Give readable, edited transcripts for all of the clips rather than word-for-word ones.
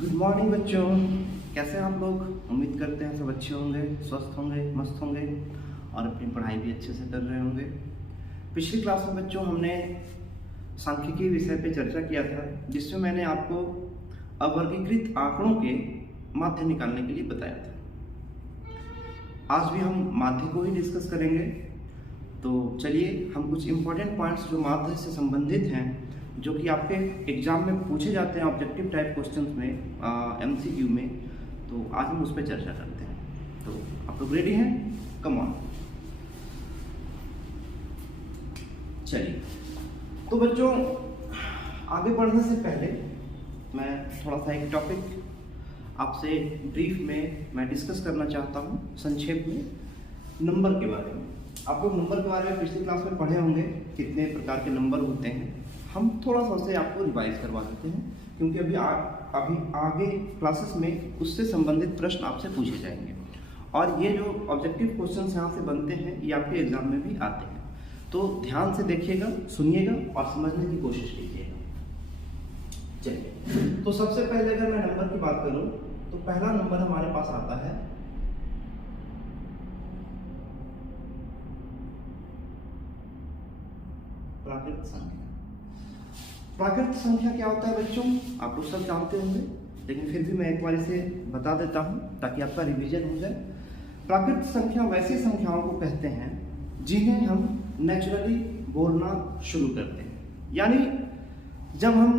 Good morning बच्चों, कैसे हैं आप लोग। उम्मीद करते हैं सब अच्छे होंगे, स्वस्थ होंगे, मस्त होंगे और अपनी पढ़ाई भी अच्छे से कर रहे होंगे। पिछली क्लास में बच्चों हमने सांख्यिकी विषय पे चर्चा किया था, जिसमें मैंने आपको अवर्गीकृत आंकड़ों के माध्य निकालने के लिए बताया था। आज भी हम माध्य को ही डिस्कस करेंगे। तो चलिए हम कुछ इंपॉर्टेंट पॉइंट्स जो माध्य से संबंधित हैं, जो कि आपके एग्जाम में पूछे जाते हैं ऑब्जेक्टिव टाइप क्वेश्चंस में, एमसीक्यू में, तो आज हम उस पर चर्चा करते हैं। तो आप लोग रेडी हैं? Come on. चलिए, तो बच्चों आगे बढ़ने से पहले मैं थोड़ा सा एक टॉपिक आपसे ब्रीफ में मैं डिस्कस करना चाहता हूँ, संक्षेप में नंबर के बारे में। आप लोग नंबर के बारे में पिछली क्लास में पढ़े होंगे, कितने प्रकार के नंबर होते हैं। हम थोड़ा सा उसे आपको रिवाइज करवा देते हैं, क्योंकि अभी आगे क्लासेस में उससे संबंधित प्रश्न आपसे पूछे जाएंगे। और ये जो ऑब्जेक्टिव क्वेश्चंस यहाँ से बनते हैं, ये आपके एग्जाम में भी आते हैं। तो ध्यान से देखिएगा, सुनिएगा और समझने की कोशिश कीजिएगा। चलिए, तो सबसे पहले अगर मैं नंबर की बात करूँ तो पहला नंबर हमारे पास आता है प्राकृत संख्या। प्राकृत संख्या क्या होता है बच्चों, आप लोग सब जानते होंगे, लेकिन फिर भी मैं एक बार इसे बता देता हूं ताकि आपका रिवीजन हो जाए। प्राकृत संख्या वैसी संख्याओं को कहते हैं जिन्हें हम नेचुरली बोलना शुरू करते हैं। यानी जब हम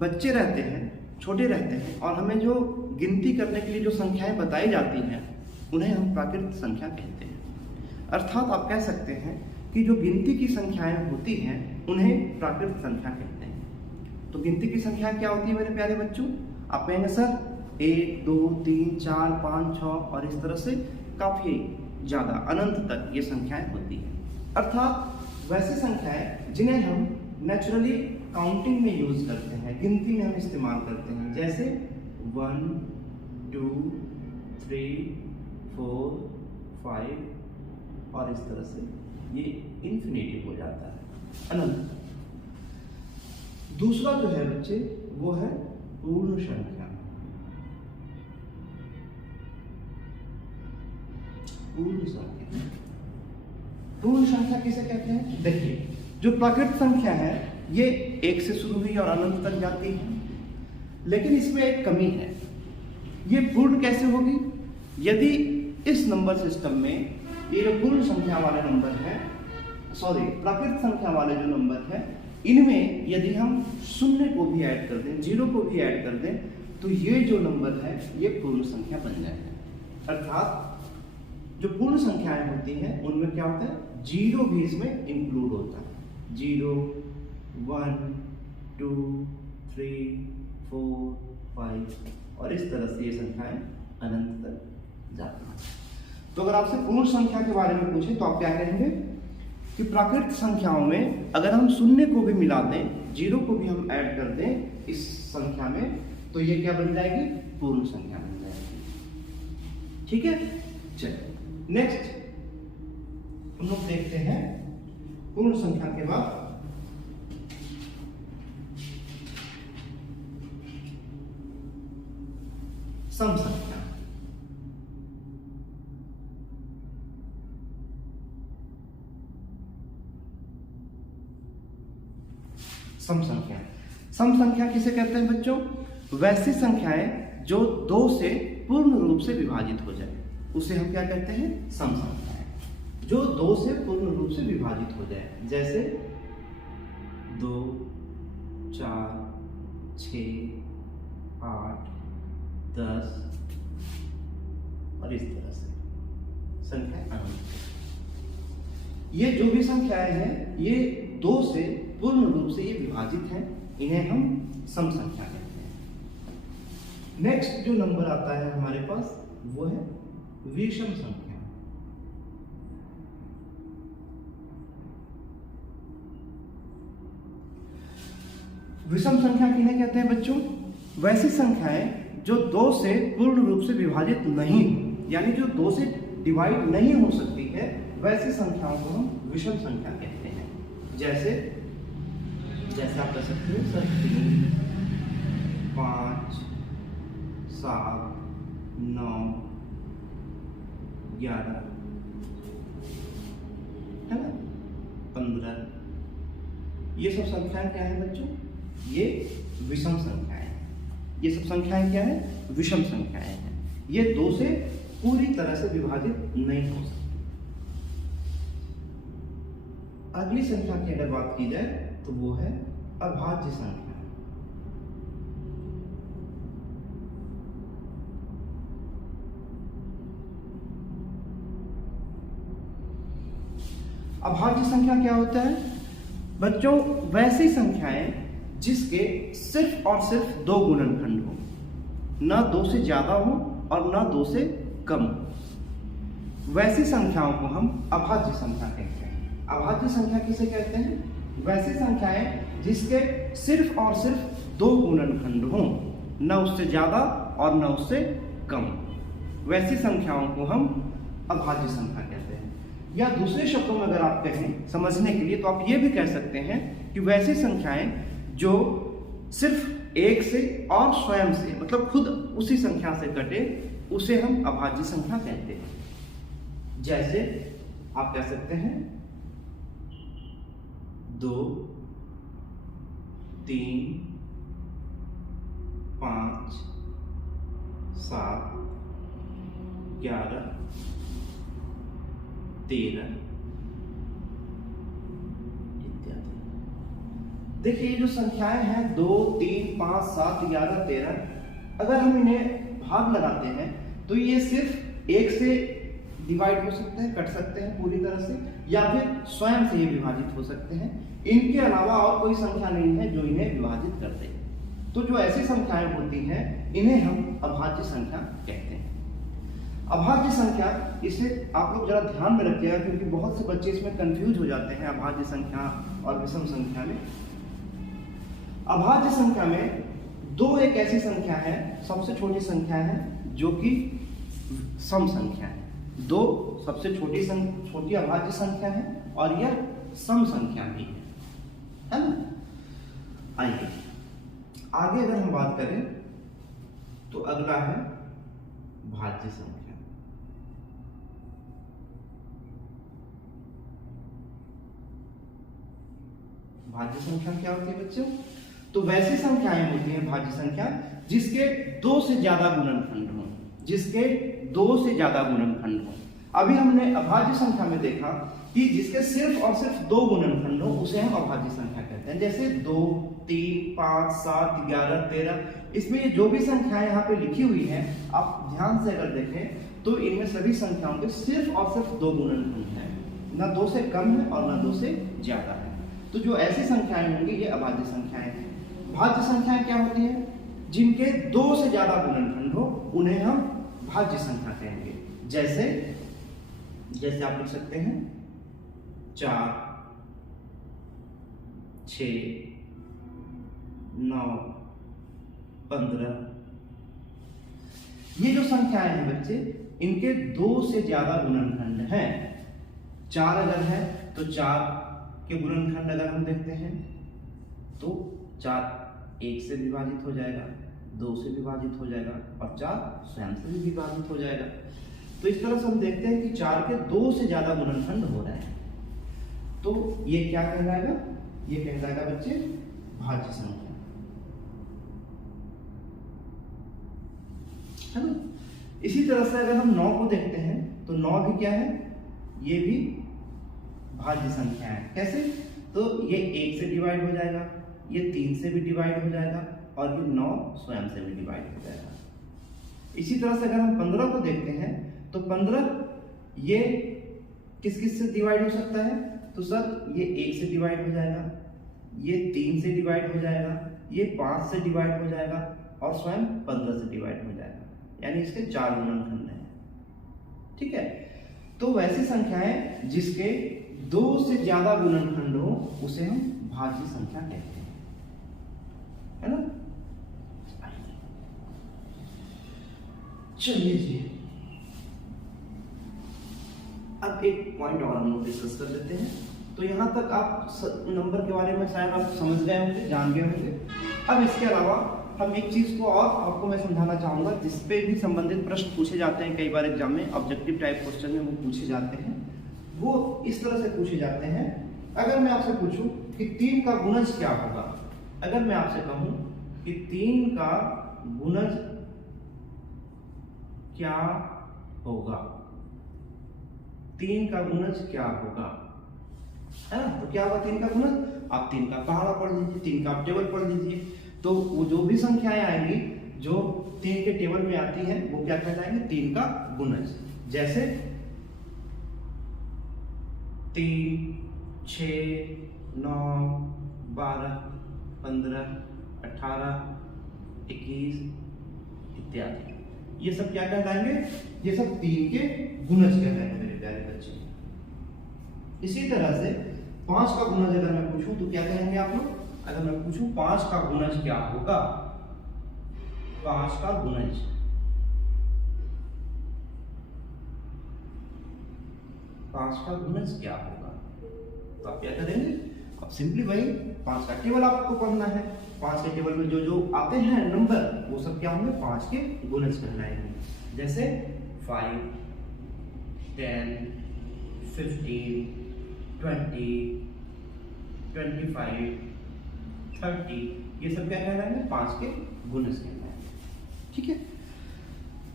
बच्चे रहते हैं, छोटे रहते हैं, और हमें जो गिनती करने के लिए जो संख्याएं बताई जाती हैं, उन्हें हम प्राकृत संख्या कहते हैं। अर्थात आप कह सकते हैं कि जो गिनती की संख्याएं होती हैं उन्हें प्राकृत संख्या कहते हैं। तो गिनती की संख्या क्या होती है मेरे प्यारे बच्चों? आप कहेंगे सर 1, 2, 3, 4, 5, 6 और इस तरह से काफी ज्यादा अनंत तक ये संख्याएं होती हैं। अर्थात वैसी संख्याएं जिन्हें हम नेचुरली काउंटिंग में यूज करते हैं, गिनती में हम इस्तेमाल करते हैं, जैसे 1, 2, 3, 4, 5 और इस तरह से ये इंफिनिटिव हो जाता है, अनंत। दूसरा जो है बच्चे वो है पूर्ण संख्या। पूर्ण संख्या, पूर्ण संख्या किसे कहते हैं? देखिए, जो प्राकृत संख्या है ये 1 से शुरू हुई और अनंत तक जाती है, लेकिन इसमें एक कमी है। ये पूर्ण कैसे होगी? यदि इस नंबर सिस्टम में ये जो पूर्ण संख्या वाले नंबर है, प्राकृत संख्या वाले जो नंबर है, इनमें यदि हम शून्य को भी ऐड कर दें, 0 को भी ऐड कर दें, तो ये जो नंबर है ये पूर्ण संख्या बन जाएगा। अर्थात जो पूर्ण संख्याएं होती हैं उनमें क्या होता है, 0 भी इसमें इंक्लूड होता है। 0, 1, 2, 3, 4, 5 और इस तरह से ये संख्याएं अनंत तक जाती हैं। तो अगर आपसे पूर्ण संख्या के बारे में पूछे तो आप क्या कहेंगे कि प्राकृत संख्याओं में अगर हम शून्य को भी मिला दें, 0 को भी हम ऐड कर दें इस संख्या में, तो ये क्या बन जाएगी? पूर्ण संख्या बन जाएगी। ठीक है, चलिए नेक्स्ट हम लोग देखते हैं पूर्ण संख्या के बाद सम संख्या। सम संख्या, सम संख्या किसे कहते हैं बच्चों? वैसी संख्याएं जो 2 से पूर्ण रूप से विभाजित हो जाए, उसे हम क्या कहते हैं? सम संख्याएं। जो 2 से पूर्ण रूप से विभाजित हो जाए, जैसे 2, 4, 6, 8, 10 और इस तरह से संख्या अनंत। ये जो भी संख्याएं हैं ये 2 से पूर्ण रूप से ये विभाजित हैं, इन्हें हम सम संख्या कहते हैं। नेक्स्ट जो नंबर आता है हमारे पास वो है विषम संख्या। विषम संख्या किन्हें कहते हैं बच्चों? वैसी संख्याएं जो 2 से पूर्ण रूप से विभाजित नहीं, यानी जो 2 से डिवाइड नहीं हो सकती है, वैसी संख्याओं को हम विषम संख्या कहते हैं। जैसे आप कह सकते हो सर 3, 5, 7, 9, 11, है ना, 15। ये सब संख्याएं क्या है बच्चों? ये विषम संख्याएं हैं। ये सब संख्याएं क्या है? विषम संख्याएं हैं। ये 2 से पूरी तरह से विभाजित नहीं हो सकती। अगली संख्या की अगर बात की जाए तो वो है अभाज्य संख्या। अभाज्य संख्या क्या होता है बच्चों? वैसी संख्याएं जिसके सिर्फ और सिर्फ 2 गुणनखंड हो, ना 2 से ज्यादा हो और ना 2 से कम हो। वैसी संख्याओं को हम अभाज्य संख्या कहते हैं। अभाज्य संख्या किसे कहते हैं? वैसी संख्याएं जिसके सिर्फ और सिर्फ 2 गुणनखंड हो, ना उससे ज्यादा और ना उससे कम। वैसी संख्याओं को हम अभाज्य संख्या कहते हैं। या दूसरे शब्दों में अगर आप कहें समझने के लिए तो आप ये भी कह सकते हैं कि वैसी संख्याएं जो सिर्फ 1 से और स्वयं से, मतलब खुद उसी संख्या से कटे, उसे हम अभाज्य संख्या कहते हैं। जैसे आप कह सकते हैं 2, 3, 5, 7, 11, 13 इत्यादि। देखिए ये जो संख्याएं हैं 2, 3, 5, 7, 11, 13, अगर हम इन्हें भाग लगाते हैं तो ये सिर्फ 1 से डिवाइड हो सकते हैं, कट सकते हैं पूरी तरह से, या फिर स्वयं से ये विभाजित हो सकते हैं। इनके अलावा और कोई संख्या नहीं है जो इन्हें विभाजित कर दे। तो जो ऐसी संख्याएं होती हैं इन्हें हम अभाज्य संख्या कहते हैं। अभाज्य संख्या, इसे आप लोग जरा ध्यान में रखिएगा क्योंकि बहुत से बच्चे इसमें कंफ्यूज हो जाते हैं अभाज्य संख्या और विषम संख्या में। अभाज्य संख्या में 2 एक ऐसी संख्या है, सबसे छोटी संख्या है जो कि सम संख्या है। 2 सबसे छोटी अभाज्य संख्या है और यह सम संख्या भी है ना। आइए आगे अगर हम बात करें तो अगला है भाज्य संख्या। भाज्य संख्या क्या होती है बच्चों? तो वैसी संख्याएं होती हैं भाज्य संख्या जिसके 2 से ज्यादा गुणनखंड हो, जिसके 2 से ज्यादा गुणनखंड हो। अभी हमने अभाज्य संख्या में देखा कि जिसके सिर्फ और सिर्फ 2 गुणनखंड हो उसे हम अभाज्य संख्या कहते हैं। जैसे 2, 3, 5, 7, 11, 13, इसमें ये जो भी संख्याएं यहाँ पे लिखी हुई हैं आप ध्यान से अगर देखें तो इनमें सभी संख्याओं के सिर्फ और सिर्फ 2 गुणनखंड हैं, ना 2 से कम है और ना 2 से ज्यादा है। तो जो ऐसी संख्याएं होंगी ये अभाज्य संख्याएं हैं। भाज्य संख्याएं क्या होती हैं? जिनके 2 से ज्यादा गुणनखंड हो उन्हें हम भाज्य संख्या कहेंगे। जैसे आप लिख सकते हैं 4, 6, 9, 15। ये जो संख्याएं हैं बच्चे, इनके 2 से ज्यादा गुणनखंड हैं। 4 अगर है तो 4 के गुणनखंड अगर हम देखते हैं तो 4 1 से विभाजित हो जाएगा, 2 से विभाजित हो जाएगा और 4 स्वयं से भी विभाजित हो जाएगा। तो इस तरह से हम देखते हैं कि 4 के 2 से ज्यादा गुणनखंड हो रहे हैं। तो ये क्या कहलाएगा? ये कहलाएगा बच्चे भाज्य संख्या, है ना। इसी तरह से अगर हम 9 को देखते हैं तो 9 भी क्या है? ये भी भाज्य संख्या है। कैसे? तो ये 1 से डिवाइड हो जाएगा, ये 3 से भी डिवाइड हो जाएगा और ये 9 स्वयं से भी डिवाइड हो जाएगा। इसी तरह से अगर हम 15 को देखते हैं तो 15 ये किस किस से डिवाइड हो सकता है? तो सर ये 1 से डिवाइड हो जाएगा, ये 3 से डिवाइड हो जाएगा, ये 5 से डिवाइड हो जाएगा और स्वयं 15 से डिवाइड हो जाएगा, यानी इसके 4 गुणनखंड हैं। ठीक है। तो वैसी संख्याएं जिसके 2 से ज्यादा गुणनखंड हो उसे हम भाज्य संख्या कहते हैं, है ना। चलिए जी, अब एक पॉइंट और हम डिस्कस कर लेते हैं। तो यहां तक आप नंबर के बारे में शायद आप समझ गए होंगे, जान गए होंगे। अब इसके अलावा हम एक चीज को और आपको मैं समझाना चाहूंगा, जिसपे भी संबंधित प्रश्न पूछे जाते हैं कई बार एग्जाम में, ऑब्जेक्टिव टाइप क्वेश्चन में वो पूछे जाते हैं। वो इस तरह से पूछे जाते हैं, अगर मैं आपसे पूछूं कि 3 का गुणज क्या होगा, अगर मैं आपसे कहूं कि 3 का गुणज क्या होगा, 3 का गुणज क्या होगा, है ना? तो क्या होगा 3 का गुणज? आप 3 का पहाड़ा पढ़ लीजिए, 3 का आप टेबल पढ़ लीजिए, तो वो जो भी संख्याएं आएंगी जो 3 के टेबल में आती है वो क्या कहलाएंगे? 3 का गुणज। जैसे 3, 6, 9, 12, 15, 18, 21 इत्यादि, ये सब क्या कहलाएंगे? ये सब 3 के गुणज कहलाएंगे मेरे प्यारे बच्चे। इसी तरह से 5 का गुणज अगर मैं पूछूं तो क्या कहेंगे आप लोग? अगर मैं पूछूं 5 का गुणज क्या होगा, 5 का गुणज, 5 का गुणज क्या होगा, तो आप क्या करेंगे? अब सिंपली वही 5 का टेबल आपको पढ़ना है, 5 के टेबल में जो जो आते हैं नंबर वो सब क्या होंगे? 5 के गुणज कहलाएंगे। जैसे 5, 10, 15, 20, 25, 30, ये सब क्या कहलाएंगे? 5 के गुणज कहलाएंगे। ठीक है,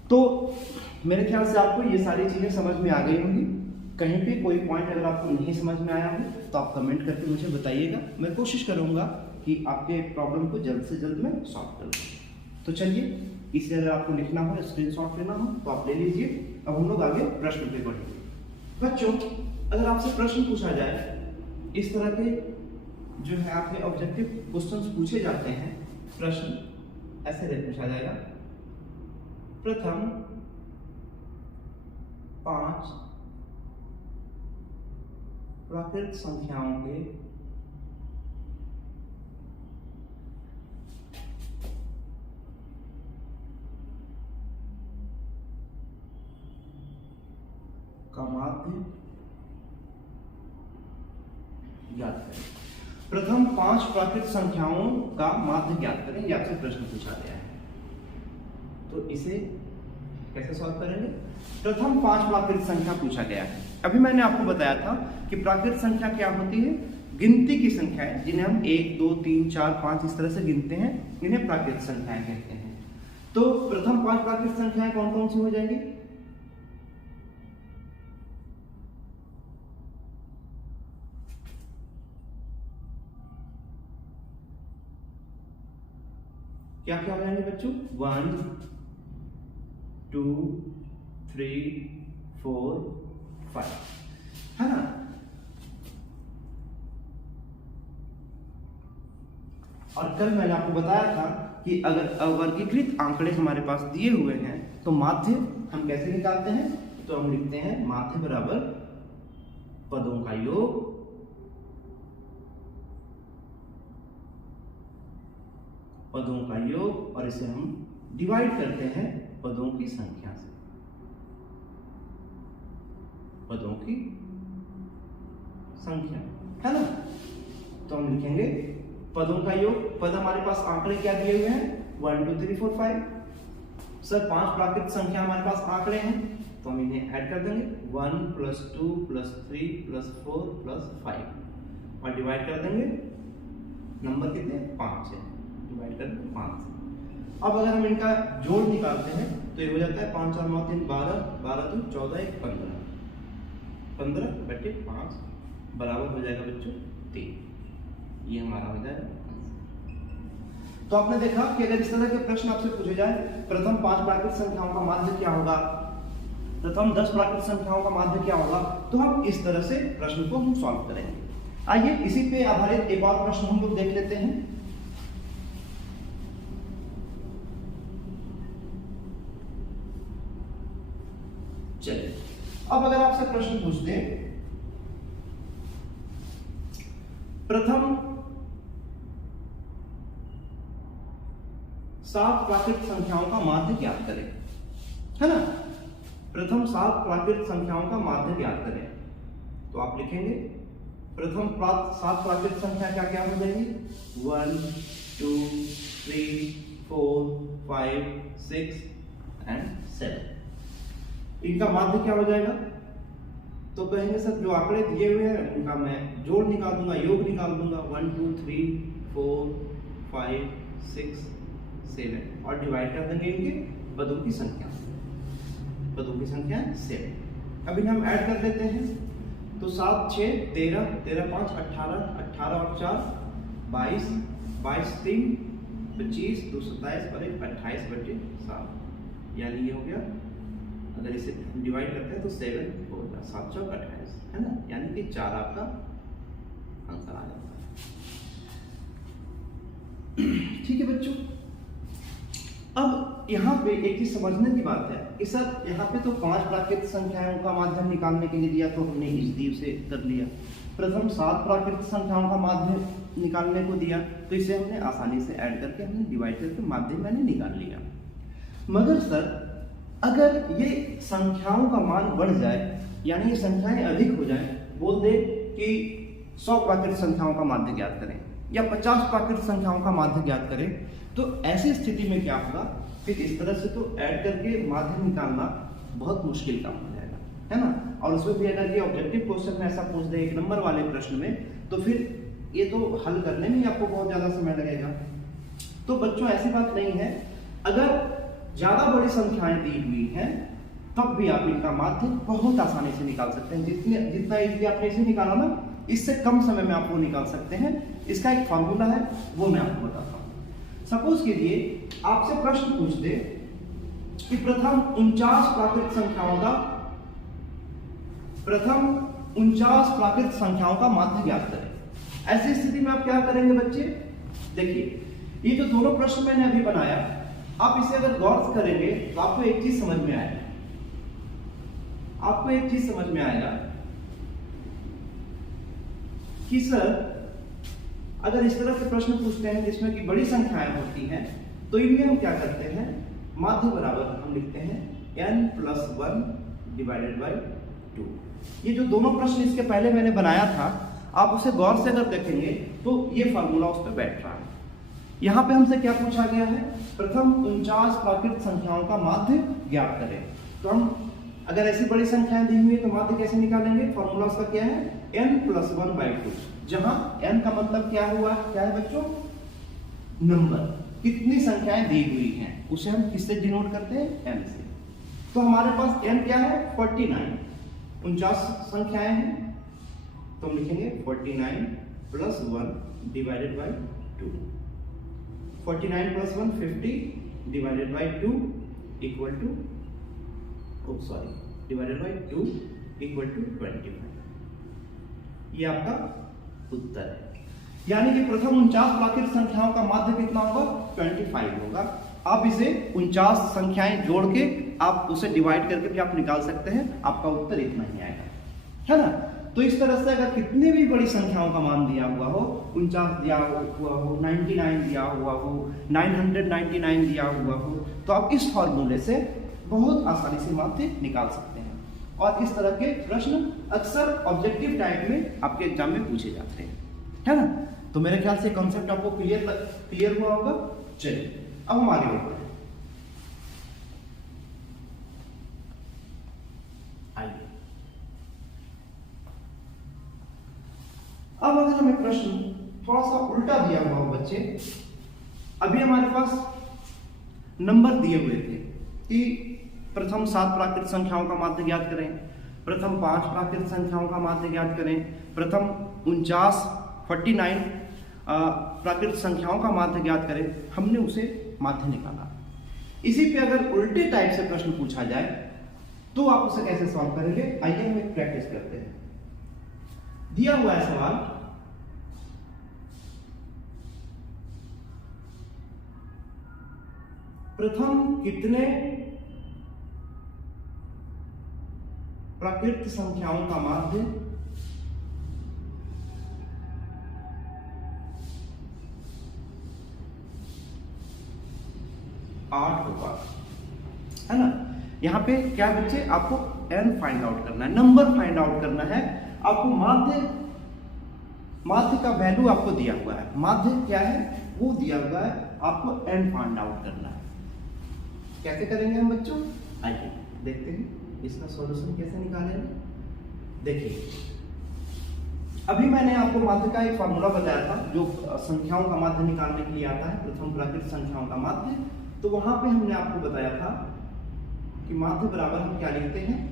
तो मेरे ख्याल से आपको ये सारी चीजें समझ में आ गई होंगी। कहीं पे कोई पॉइंट अगर आपको नहीं समझ में आया हो तो आप कमेंट करके मुझे बताइएगा, मैं कोशिश करूंगा कि आपके प्रॉब्लम को जल्द से जल्द मैं सॉल्व करूँ। तो चलिए, इसे अगर आपको लिखना हो, स्क्रीनशॉट लेना हो तो आप ले लीजिए। अब हम लोग आगे प्रश्न पे बढ़ेंगे। बच्चों, अगर आपसे प्रश्न पूछा जाए, इस तरह के जो है आपके ऑब्जेक्टिव क्वेश्चंस पूछे जाते हैं, प्रश्न ऐसे पूछा जाएगा, प्रथम 5 प्राकृत संख्याओं के का माध्य ज्ञात करें। प्रथम 5 प्राकृत संख्याओं का माध्य ज्ञात करें, यह आपसे प्रश्न पूछा गया है। तो इसे कैसे सॉल्व करेंगे? प्रथम 5 प्राकृत संख्या पूछा गया है। अभी मैंने आपको बताया था कि प्राकृत संख्या क्या होती है? गिनती की संख्याएं, जिन्हें हम 1, 2, 3, 4, 5 इस तरह से गिनते हैं, इन्हें प्राकृत संख्याएं कहते हैं। तो प्रथम 5 प्राकृत संख्याएं कौन कौन सी हो जाएंगी? क्या क्या हो जाएंगे बच्चों? 1, 2, 3, 4, 5, है ना? और कल मैंने आपको बताया था कि अगर अवर्गीकृत आंकड़े हमारे पास दिए हुए हैं तो माध्य हम कैसे निकालते हैं? तो हम लिखते हैं माध्य बराबर पदों का योग और इसे हम डिवाइड करते हैं पदों की संख्या से, पदों की संख्या, है ना? तो हम लिखेंगे पदों का योग, पद हमारे पास आंकड़े क्या दिए हुए हैं? 1, 2, 3, 4, 5। सर 5 प्राकृत संख्या हमारे पास आंकड़े हैं तो हम इन्हें ऐड कर देंगे, 1 + 2 + 3 + 4 + 5 और डिवाइड कर देंगे, नंबर कितने? 5 है, डिवाइड कर देंगे 5 से। अब अगर हम इनका जोड़ निकालते हैं तो ये हो जाता है 5 और 9 3 12, 12 2 14 1 15, 15/5 बराबर हो जाएगा बच्चों 3। ये हमारा हो जाएगा। तो आपने देखा कि अगर इस तरह के प्रश्न आपसे पूछे जाए, प्रथम 5 प्राकृत संख्याओं का माध्य क्या होगा, प्रथम 10 प्राकृत संख्याओं का माध्य क्या होगा, तो हम इस तरह से प्रश्न को हम सॉल्व करेंगे। आइए इसी पे आधारित एक और प्रश्न हम लोग देख लेते हैं। चलिए, अब अगर आपसे प्रश्न पूछते हैं, प्रथम 7 प्राकृत संख्याओं का माध्य ज्ञात करें, है ना? प्रथम 7 प्राकृत संख्याओं का माध्य ज्ञात करें, तो आप लिखेंगे प्रथम 7 प्राकृत संख्या क्या क्या हो जाएंगी? 1, 2, 3, 4, 5, 6 एंड 7। इनका माध्य क्या हो जाएगा? तो कहेंगे सर जो आंकड़े दिए हुए हैं उनका मैं जोड़ निकाल दूंगा, योग निकाल दूंगा। 1, 2, 3, 4, 5, 6, 7 और डिवाइड कर देंगे इनके पदों की संख्या। पदों की संख्या 7। अब इन्हें हम ऐड कर लेते हैं। तो 7, 6, 13, 13, 5, 18, 18 और 4 22, 22, 3, 25, 2 27 और 1 28/7, यानी ये हो गया। अगर इसे डिवाइड करते हैं तो 7 होगा, 7 चौक 28, है ना, यानी कि 4 आपका आंसर आ जाता है। ठीक है बच्चों, अब यहाँ पे एक चीज समझने की बात है कि सर यहाँ पे तो 5 प्राकृतिक संख्याओं का माध्यम निकालने के लिए दिया, तो हमने इजदी से कर लिया। प्रथम 7 प्राकृतिक संख्याओं का माध्यम निकालने को दिया, तो इसे हमने आसानी से ऐड करके हमने डिवाइड करके माध्यम मैंने निकाल लिया। मगर सर अगर ये संख्याओं का मान बढ़ जाए, यानी ये संख्याएं अधिक हो जाए, बोल दे कि 100 प्राकृतिक संख्याओं का माध्य ज्ञात करें या 50 प्राकृतिक संख्याओं का माध्य ज्ञात करें, तो ऐसी स्थिति में क्या होगा, फिर इस तरह से तो ऐड करके माध्य निकालना बहुत मुश्किल काम हो जाएगा, है ना। और उसमें भी अगर ये ऑब्जेक्टिव क्वेश्चन में ऐसा पूछ दे 1 नंबर वाले प्रश्न में, तो फिर ये तो हल करने में आपको बहुत ज्यादा समय लगेगा। तो बच्चों ऐसी बात नहीं है, अगर ज्यादा बड़ी संख्याएं दी हुई हैं तब भी आप इनका माध्य बहुत आसानी से निकाल सकते हैं। जितना इजीली आपने इसे निकाला ना, इससे कम समय में आप वो निकाल सकते हैं। इसका एक फॉर्मूला है, वो मैं आपको बताता हूं। सपोज कीजिए आपसे प्रश्न पूछ दे कि प्रथम 49 प्राकृतिक संख्याओं का माध्य ज्ञात करें। ऐसी स्थिति में आप क्या करेंगे बच्चे? देखिए, ये जो दोनों प्रश्न मैंने अभी बनाया, आप इसे अगर गौर से करेंगे तो आपको एक चीज समझ में आएगा। आपको एक चीज समझ में आएगा कि सर अगर इस तरह से प्रश्न पूछते हैं जिसमें कि बड़ी संख्याएं होती हैं, तो इनमें हम क्या करते हैं, माध्य बराबर हम लिखते हैं n+1/2। ये जो दोनों प्रश्न इसके पहले मैंने बनाया था, आप उसे गौर से अगर देखेंगे तो ये फॉर्मूला उस पर बैठ रहा है। यहाँ पे हमसे क्या पूछा गया है, प्रथम 49 प्राकृतिक संख्याओं का माध्य ज्ञात करें। तो हम अगर ऐसी बड़ी संख्याएं दी हुई है तो माध्य कैसे निकालेंगे? फॉर्मूला उसका क्या है, n+1/2, जहां n का मतलब क्या हुआ, क्या है बच्चों, नंबर, कितनी संख्याएं दी हुई हैं, उसे हम किससे डिनोट करते हैं, n से। तो हमारे पास n क्या है, 49, 49 संख्याएं हैं, तो हम लिखेंगे 49 + 1/2। 49 + 1 50 /2 /2 = 25। ये आपका उत्तर है। यानी कि प्रथम 49 प्राकृतिक संख्याओं का माध्य कितना होगा, 25 होगा। आप इसे 49 संख्याएं जोड़ के आप उसे डिवाइड करके भी आप निकाल सकते हैं, आपका उत्तर इतना ही आएगा, है ना। तो इस तरह से अगर कितनी भी बड़ी संख्याओं का मान दिया हुआ हो, 49 दिया हुआ हो, 99 दिया हुआ हो, 999 दिया हुआ हो, तो आप इस फॉर्मूले से बहुत आसानी से माध्य निकाल सकते हैं। और इस तरह के प्रश्न अक्सर ऑब्जेक्टिव टाइप में आपके एग्जाम में पूछे जाते हैं, है ना। तो मेरे ख्याल से कॉन्सेप्ट आपको क्लियर हुआ होगा। चलिए अब हम आगे बढ़ते हैं। आइए, अब अगर हमें प्रश्न थोड़ा सा उल्टा दिया हुआ हो बच्चे, अभी हमारे पास नंबर दिए हुए थे कि प्रथम 7 प्राकृतिक संख्याओं का माध्य ज्ञात करें, प्रथम 5 प्राकृतिक संख्याओं का माध्य ज्ञात करें, प्रथम 49 प्राकृतिक संख्याओं का माध्य ज्ञात करें। हमने उसे माध्य निकाला। इसी पे अगर उल्टे टाइप से प्रश्न पूछा जाए तो आप उसे कैसे सॉल्व करेंगे? आइए हम एक प्रैक्टिस करते हैं। दिया हुआ है सवाल, प्रथम कितने प्राकृतिक संख्याओं का माध्य 8 होगा, है ना। यहाँ पे क्या बच्चे, आपको n फाइंड आउट करना है, नंबर फाइंड आउट करना है। आपको माध्य का वैल्यू आपको दिया हुआ है, माध्य क्या है वो दिया हुआ है आपको n फाइंड आउट करना है। कैसे करेंगे हम बच्चों, आइए देखते हैं इसका सॉल्यूशन कैसे निकालेंगे। देखिए अभी मैंने आपको माध्य का एक फॉर्मूला बताया था जो संख्याओं का माध्य निकालने के लिए आता है, प्रथम प्राकृत संख्याओं का माध्य। तो वहां पे हमने आपको बताया था कि माध्य बराबर हम क्या लिखते हैं,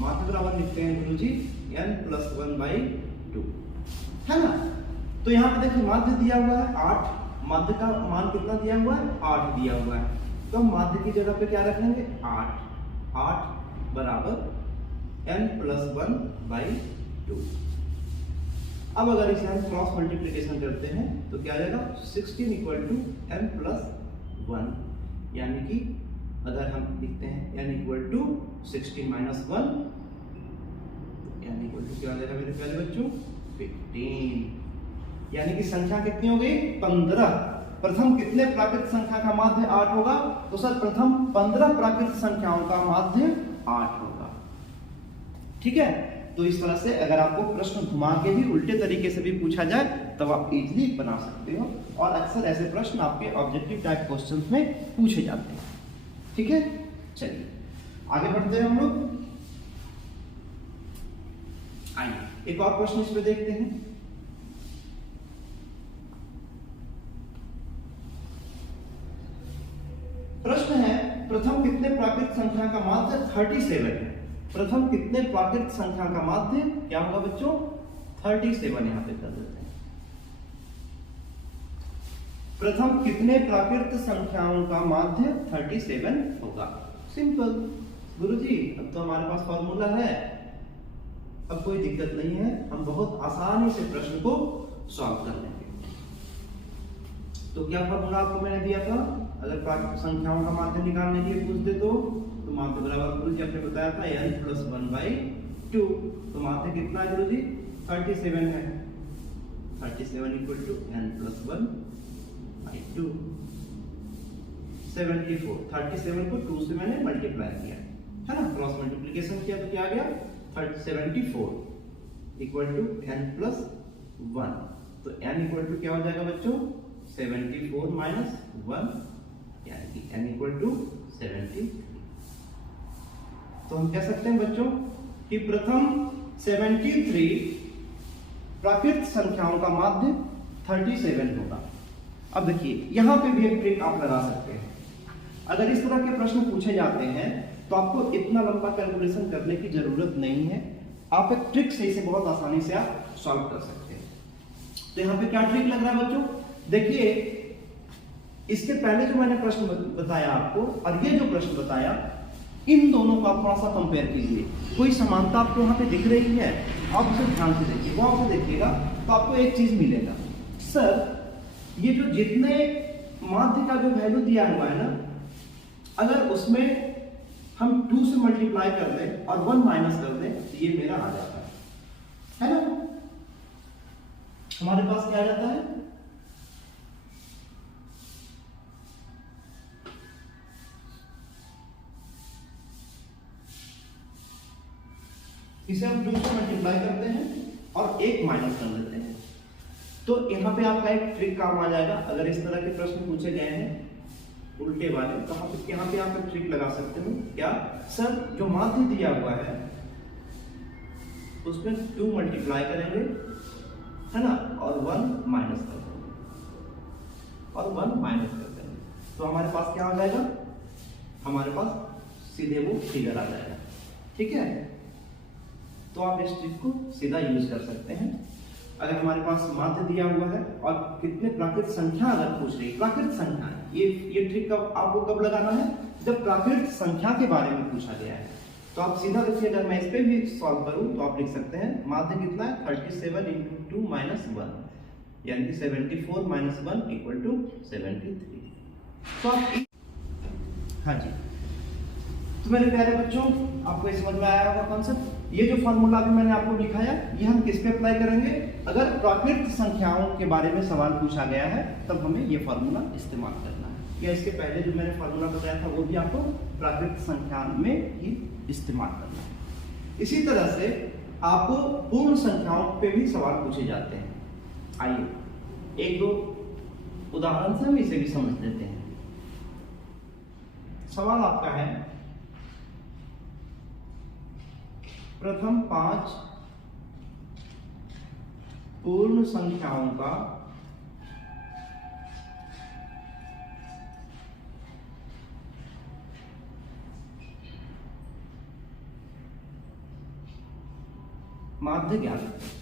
माध्य बराबर लिखते हैं गुरुजी n+1/2, है ना। तो यहाँ पे देखिए माध्य दिया हुआ है 8, माध्य का मान कितना दिया हुआ है 8 दिया हुआ है। तो हम माध्य की जगह पे क्या रखेंगे 8 बराबर n+1/2। अब अगर इसे हम क्रॉस मल्टीप्लिकेशन करते हैं तो क्या आ जाएगा 16 = n+1, यानी कि अगर हम लिखते हैं n = 16 - 1, n = क्या आ जाएगा मेरे प्यारे बच्चों 15, यानी कि संख्या कितनी हो गई 15। प्रथम कितने प्राकृत संख्या का माध्य 8 होगा, तो सर प्रथम 15 प्राकृत संख्याओं का माध्य 8 होगा। ठीक है, तो इस तरह से अगर आपको प्रश्न घुमा के भी उल्टे तरीके से भी पूछा जाए तब आप इजीली बना सकते हो, और अक्सर ऐसे प्रश्न आपके ऑब्जेक्टिव टाइप क्वेश्चंस में पूछे जाते हैं। ठीक है, चलिए आगे बढ़ते हैं हम लोग। आइए एक और प्रश्न इस पे देखते हैं। प्रश्न है प्रथम कितने प्राकृत संख्या का माध्य 37 है। प्रथम कितने प्राकृत संख्या का माध्य क्या होगा बच्चों 37, यहां पे कर देते हैं। प्रथम कितने प्राकृत संख्याओं का माध्य 37 होगा। सिंपल गुरुजी, अब तो हमारे पास फॉर्मूला है, अब कोई दिक्कत नहीं है, हम बहुत आसानी से प्रश्न को सॉल्व कर लेंगे। तो क्या फॉर्मूला आपको मैंने दिया था, अगर प्राकृत संख्याओं का माध्य निकालने के लिए पूछते तो माध्य बराबर गुरुजी आपने बताया था n+1/2। तो माध्य कितना है गुरुजी 37 है, 37 = n+1/2, 74। 37 को 2 से मैंने मल्टीप्लाई किया है ना, क्रॉस मल्टीप्लिकेशन किया तो क्या आ गया 74 = n+1। तो n = क्या हो जाएगा बच्चों 74 - 1, यानी कि n = 73। तो हम कह सकते हैं बच्चों कि प्रथम 73 प्राकृत संख्याओं का माध्य 37 होगा। अब देखिए यहां पे भी एक ट्रिक आप लगा सकते हैं। अगर इस तरह के प्रश्न पूछे जाते हैं तो आपको इतना लंबा कैलकुलेशन करने की जरूरत नहीं है, आप एक ट्रिक से इसे बहुत आसानी से आप सॉल्व कर सकते हैं। तो यहाँ पे क्या ट्रिक लग रहा है बच्चों, देखिए इसके पहले जो मैंने प्रश्न बताया आपको और ये जो प्रश्न बताया, इन दोनों को आप थोड़ा सा कंपेयर कीजिए। कोई समानता आपको वहां पे दिख रही है, आप उसे ध्यान से देखिए, वहां पे देखिएगा तो आपको एक चीज मिलेगा, सर ये जो जितने माध्य का जो वैल्यू दिया हुआ है ना, अगर उसमें हम 2 से मल्टीप्लाई कर दें और 1 माइनस कर दें तो ये मेरा आ जाता है ना। हमारे पास क्या आ जाता है, इसे हम 2 से मल्टीप्लाई करते हैं और 1 माइनस कर देते हैं। तो यहाँ पे आपका एक ट्रिक काम आ जाएगा। अगर इस तरह के प्रश्न पूछे गए हैं उल्टे वाले, तो यहाँ पे आप एक ट्रिक लगा सकते हो। क्या सर, जो माध्य दिया हुआ है उसमें 2 मल्टीप्लाई करेंगे है ना, और 1 माइनस कर देंगे और 1 माइनस कर देंगे, तो हमारे पास क्या आ जाएगा, हमारे पास सीधे वो फिगर आ जाएगा। ठीक है, तो आप इस ट्रिक को सीधा यूज कर सकते हैं। अगर हमारे पास माध्य दिया हुआ है और कितने प्राकृत संख्या अगर पूछ रही है, प्राकृत संख्या, ये ट्रिक कब आपको कब लगाना है, जब प्राकृत संख्या के बारे में पूछा गया है। तो आप सीधा देखिए, अगर मैं इस पे भी सॉल्व करूं तो आप लिख सकते हैं माध्य कितना है 37 × 2 - 1, यानी कि 74 - 1 = 73। तो आप हाँ जी, तो मेरे प्यारे बच्चों आपको समझ में आया होगा कॉन्सेप्ट। ये जो फॉर्मूला भी मैंने आपको लिखाया, ये हम किस पे अप्लाई करेंगे, अगर प्राकृत संख्याओं के बारे में सवाल पूछा गया है तब हमें ये फॉर्मूला इस्तेमाल करना है। या इसके पहले जो मैंने फॉर्मूला बताया था वो भी आपको प्राकृत संख्या में ही इस्तेमाल करना है। इसी तरह से आपको पूर्ण संख्याओं पे भी सवाल पूछे जाते हैं। आइए एक दो उदाहरण से हम इसे भी समझ लेते हैं। सवाल आपका है, प्रथम 5 पूर्ण संख्याओं का माध्य ज्ञात करें।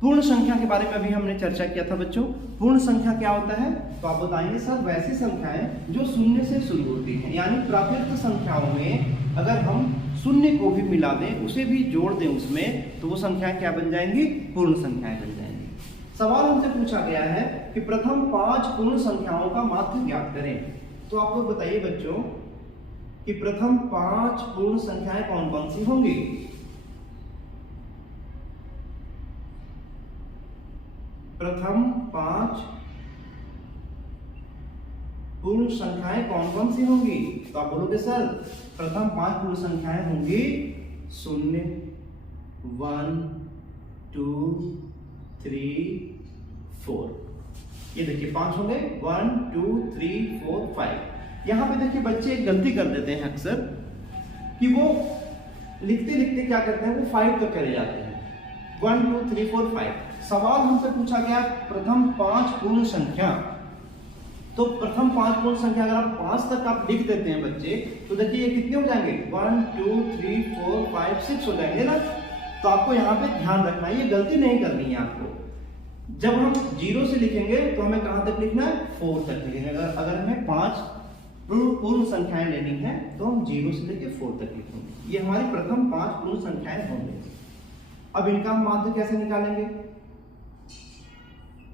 पूर्ण संख्या के बारे में अभी हमने चर्चा किया था बच्चों। पूर्ण संख्या क्या होता है, तो आप बताएंगे सर वैसी संख्याएं जो शून्य से शुरू होती हैं, यानी प्राकृत संख्याओं में अगर हम शून्य को भी मिला दें, उसे भी जोड़ दें उसमें, तो वो संख्याएं क्या बन जाएंगी, पूर्ण संख्याएं बन जाएंगी। सवाल हमसे पूछा गया है कि प्रथम 5 पूर्ण संख्याओं का माध्य ज्ञात करें। तो आप लोग बताइए बच्चों कि प्रथम 5 पूर्ण संख्याएं कौन कौन सी होंगी। प्रथम 5 पूर्ण संख्याएं कौन कौन सी होंगी, तो आप बोलोगे सर प्रथम 5 पूर्ण संख्याएं होंगी 0, 1, 2, 3, 4। ये देखिए 5 हो गए, 1, 2, 3, 4, 5। यहां पे देखिए बच्चे एक गलती कर देते हैं अक्सर कि वो लिखते लिखते क्या करते हैं, वो 5 तक चले जाते हैं, 1, 2, 3, 4, 5। सवाल हमसे पूछा गया प्रथम 5 पूर्ण संख्या, तो प्रथम 5 पूर्ण संख्या अगर आप 5 तक आप लिख देते हैं बच्चे, तो देखिए ये कितने हो जाएंगे, 1, 2, 3, 4, 5, 6 हो जाएंगे ना। तो आपको यहाँ पे ध्यान रखना है, ये गलती नहीं करनी है आपको। जब हम 0 से लिखेंगे तो हमें कहां तक लिखना है, 4 तक लिखेंगे। अगर हमें 5 पूर्ण संख्याएं लेनी है तो हम 0 से लेकर 4 तक लिखेंगे। ये हमारी प्रथम 5 पूर्ण संख्याएं होंगी। अब इनका हम माध्य कैसे निकालेंगे,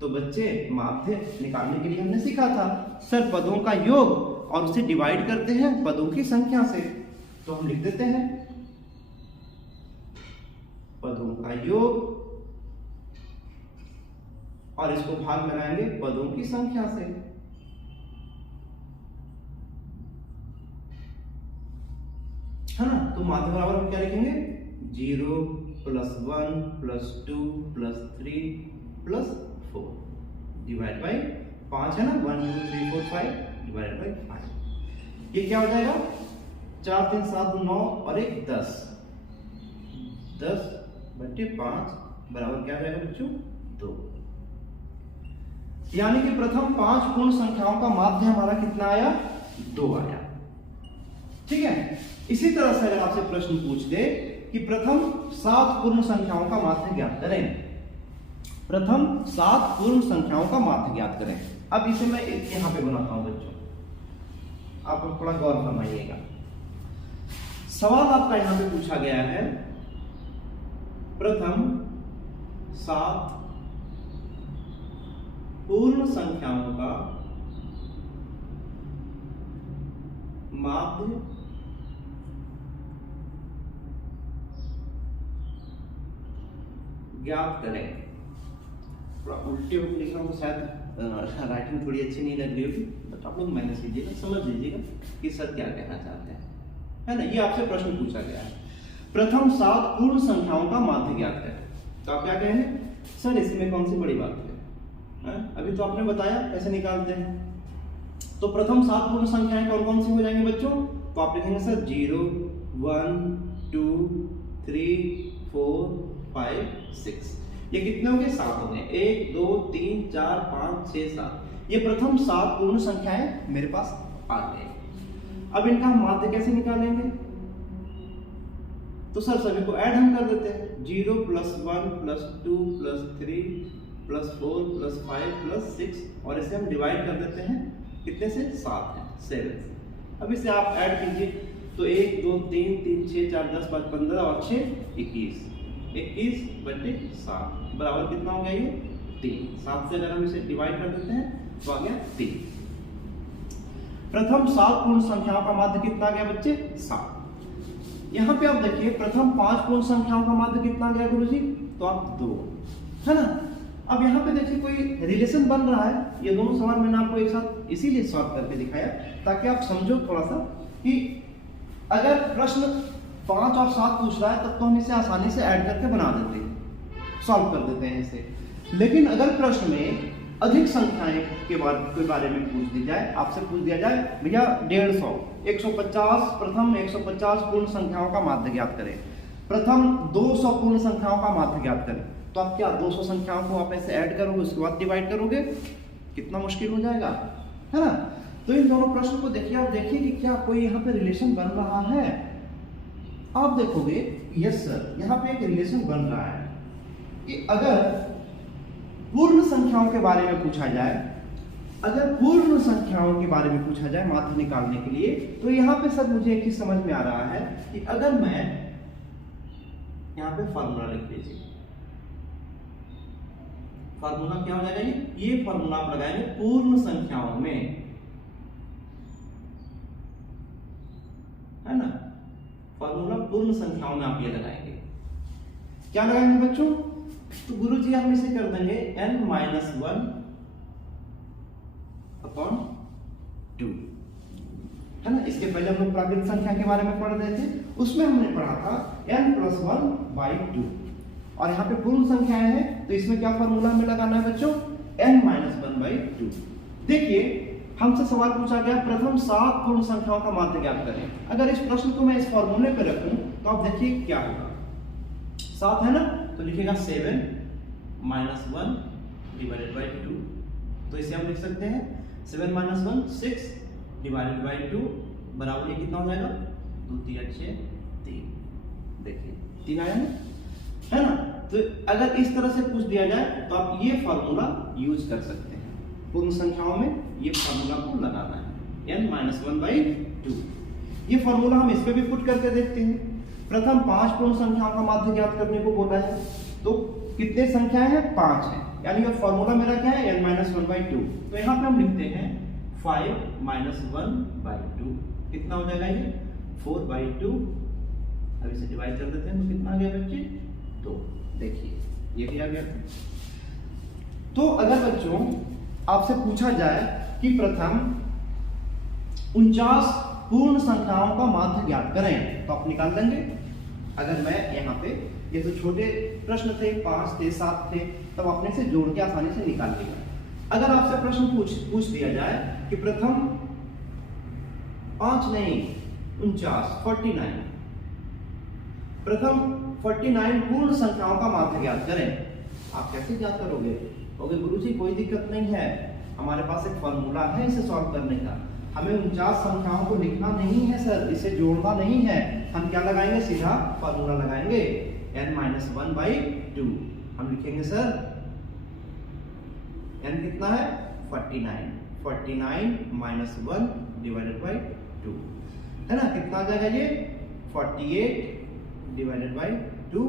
तो बच्चे माध्य निकालने के लिए हमने सीखा था सर पदों का योग और उसे डिवाइड करते हैं पदों की संख्या से। तो हम लिख देते हैं पदों का योग और इसको भाग बनाएंगे पदों की संख्या से। है ना, तो माध्य बराबर हम क्या लिखेंगे, 0 + 1 + 2 + 3 + 4 डिवाइड बाई 5 है ना, 1, 2, 3, 4, 5 डिवाइड बाई 5। ये क्या हो जाएगा, 4, 3, 7, 9 और 1 10, 10/5 बराबर क्या हो जाएगा बच्चों, 2। यानी कि प्रथम 5 पूर्ण संख्याओं का माध्य हमारा कितना आया, 2 आया। ठीक है, इसी तरह से अगर आपसे प्रश्न पूछ दे कि प्रथम 7 पूर्ण संख्याओं का माध्य ज्ञात करें, प्रथम 7 पूर्ण संख्याओं का माध्य ज्ञात करें। अब इसे मैं यहां पे बनाता हूं बच्चों, आप थोड़ा गौर फरमाइएगा। सवाल आपका यहां पे पूछा गया है प्रथम 7 पूर्ण संख्याओं का माध्य ज्ञात करें। थोड़ा उल्टे होकर लिख रहा हूं, शायद राइटिंग थोड़ी अच्छी नहीं लग रही होगी, बट आप लोग मैनेज कीजिएगा, समझ लीजिएगा कि सर क्या कहना चाहते हैं, है ना। ये आपसे प्रश्न पूछा गया है, प्रथम 7 पूर्ण संख्याओं का माध्य ज्ञात करें। तो आप क्या कहेंगे, सर इसमें कौन सी बड़ी बात है, अभी तो आपने बताया कैसे निकालते हैं। तो प्रथम 7 पूर्ण संख्याएं कौन कौन सी हो जाएंगे बच्चों, तो आप लिखेंगे सर 0, 1, 2, 3, 4, 5, 6। ये कितने हो गए, 7 हो गए, 1, 2, 3, 4, 5, 6, 7। ये प्रथम 7 पूर्ण संख्याएं मेरे पास आ गए। अब इनका हम माध्य कैसे निकालेंगे, तो सर सभी को ऐड हम कर देते हैं, 0 + 1 + 2 + 3 + 4 + 5 + 6 और इसे हम डिवाइड कर देते हैं कितने से, 7 है, 7। अब इसे आप ऐड कीजिए, तो 1, 2, 3, 3, 6, 4, 10, 5, 15 और 6 21, 21/7 बराबर कितना हो गया, ये 3। 7 से अगर हम इसे डिवाइड कर देते हैं तो आ गया 3। प्रथम 7 पूर्ण संख्याओं का माध्य कितना आ गया बच्चे, 7। यहाँ पे आप देखिए प्रथम 5 पूर्ण संख्याओं का माध्य कितना आ गया गुरुजी, तो आप 2, है ना। अब यहाँ पे देखिए कोई रिलेशन बन रहा है, ये दोनों सवाल मैंने आपको एक साथ इसीलिए सॉल्व करके दिखाया ताकि आप समझो थोड़ा सा कि अगर प्रश्न 5 और 7 पूछ रहा है तब तो हम इसे आसानी से ऐड करके बना देते हैं, सॉल्व कर देते हैं इसे। लेकिन अगर प्रश्न में अधिक संख्याएं के बारे में पूछ दी जाए, आपसे पूछ दिया जाए भैया 150, 150 प्रथम 150 पूर्ण संख्याओं का माध्य ज्ञात करें, प्रथम 200 पूर्ण संख्याओं का माध्य ज्ञात करें, तो आप क्या 200 संख्याओं को आप ऐसे ऐड करोगे, उसके बाद डिवाइड करोगे, कितना मुश्किल हो जाएगा, है ना। तो इन दोनों प्रश्न को देखिए, आप देखिए कि क्या कोई यहाँ पे रिलेशन बन रहा है। आप देखोगे यस सर, यहाँ पे एक रिलेशन बन रहा है कि अगर पूर्ण संख्याओं के बारे में पूछा जाए, अगर पूर्ण संख्याओं के बारे में पूछा जाए माध्य निकालने के लिए, तो यहाँ पे सर मुझे एक चीज समझ में आ रहा है कि अगर मैं यहाँ पे फॉर्मूला लिख लीजिए, फॉर्मूला क्या हो जाएगा, ये फॉर्मूला आप लगाएंगे पूर्ण संख्याओं में, है ना, फॉर्मूला पूर्ण संख्याओं में आप ये लगाएंगे, क्या लगाएंगे बच्चों, तो गुरुजी हम इसे कर देंगे n-1 अपॉन 2, है ना। इसके पहले हम लोग प्राकृतिक संख्या के बारे में पढ़ रहे थे, उसमें हमने पढ़ा था n+1/2, और यहाँ पे पूर्ण संख्याएं हैं, तो इसमें क्या फॉर्मूला हमें लगाना है बच्चों, n-1/2। देखिए हमसे सवाल पूछा गया प्रथम 7 पूर्ण संख्याओं का माध्य ज्ञात करें। अगर इस प्रश्न को मैं इस फॉर्मूले पे रखूं तो आप देखिए क्या होगा, 7 है ना, तो लिखेगा 7 - 1 / 2, तो इसे हम लिख सकते हैं 7 - 1 6 / 2 बराबर ये कितना हो जाएगा, 2 × 3 = 6, 3, देखिए 3 आया ना, है ना। तो अगर इस तरह से पूछ दिया जाए तो आप ये फॉर्मूला यूज कर सकते हैं, पूर्ण संख्याओं में ये फॉर्मूला को लगाना है n-1/2। ये फॉर्मूला हम इस पे भी पुट करके देखते हैं। प्रथम 5 पूर्ण संख्याओं का माध्य ज्ञात करने को बोला है, तो कितने संख्याएं हैं, 5 है, यानी ये फॉर्मूला मेरा क्या है, n-1/2। तो यहाँ पे हम लिखते हैं 5 - 1/2, कितना हो जाएगा ये 4/2। अब इसे डिवाइड कर देते हैं, तो कितना आ गया बच्चे, 2, देखिए ये भी आ गया। तो अगर बच्चों आपसे पूछा जाए कि प्रथम 49 पूर्ण संख्याओं का माध्य ज्ञात करें, तो आप निकाल लेंगे। अगर मैं यहाँ पे, ये तो छोटे प्रश्न थे, 5 थे 7 थे, तब अपने से जोड़ के आसानी से निकाल लेगा। अगर आपसे प्रश्न पूछ दिया जाए कि प्रथम 5 नहीं 49 49, प्रथम 49 पूर्ण संख्याओं का माध्य ज्ञात करें, आप कैसे ज्ञात करोगे, कहोगे गुरुजी कोई दिक्कत नहीं है, हमारे पास एक फॉर्मूला है इसे सॉल्व करने का, हमें 49 संख्याओं को लिखना नहीं है सर, इसे जोड़ना नहीं है, हम क्या लगाएंगे, सीधा फॉर्मूला लगाएंगे n-1/2। हम लिखेंगे सर n कितना है, 49 - 1 / 2, है ना, कितना आ जाएगा ये 48 / 2,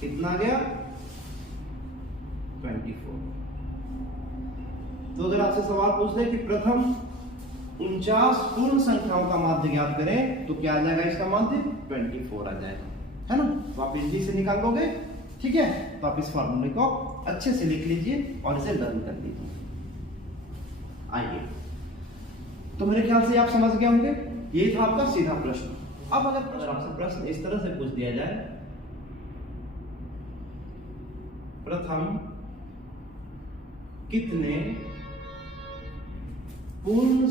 कितना आ गया 24। तो अगर आपसे सवाल पूछ ले कि प्रथम 49 पूर्ण संख्याओं का माध्य ज्ञात करें, तो क्या आ जाएगा इसका माध्य, 24 आ जाएगा, है ना। तो आप इजी से निकाल लोगे, ठीक है। तो आप इस फॉर्मूले को अच्छे से लिख लीजिए और इसे लर्न कर लीजिए। आइए, तो मेरे ख्याल से आप समझ गए होंगे, ये था आपका सीधा प्रश्न। अब अगर आपसे प्रश्न इस तरह से पूछ दिया जाए, प्रथम कितने पूर्ण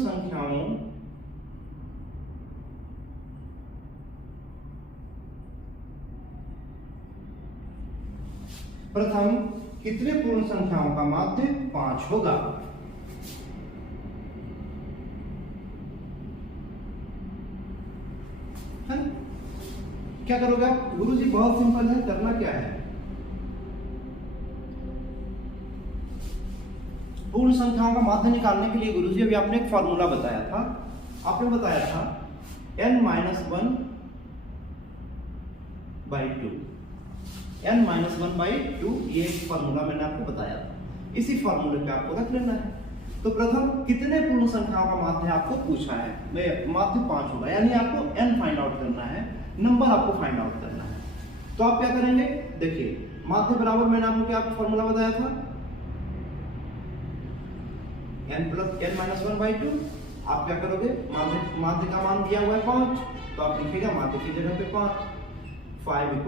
संख्याओं का माध्य 5 होगा, है ना। क्या करोगे आप, गुरुजी बहुत सिंपल है, करना क्या है, पूर्ण संख्याओं का माध्य निकालने के लिए गुरुजी अभी आपने एक फॉर्मूला बताया था, आपने बताया था n-1/2, n-1/2, ये फॉर्मूला मैंने आपको बताया था, इसी फॉर्मूले पे आपको रख लेना है। तो प्रथम कितने पूर्ण संख्याओं का माध्य आपको पूछा है, माध्य 5 होगा, यानी आपको n फाइंड आउट करना है, नंबर आपको फाइंड आउट करना है। तो आप क्या करेंगे, देखिए माध्य बराबर मैंने आपको क्या फॉर्मूला बताया था, n+n-1/2। आप क्या करोगे, माध्य का मान दिया हुआ है 5, तो आप लिखिएगा माध्य की जगह पे 5, 5 =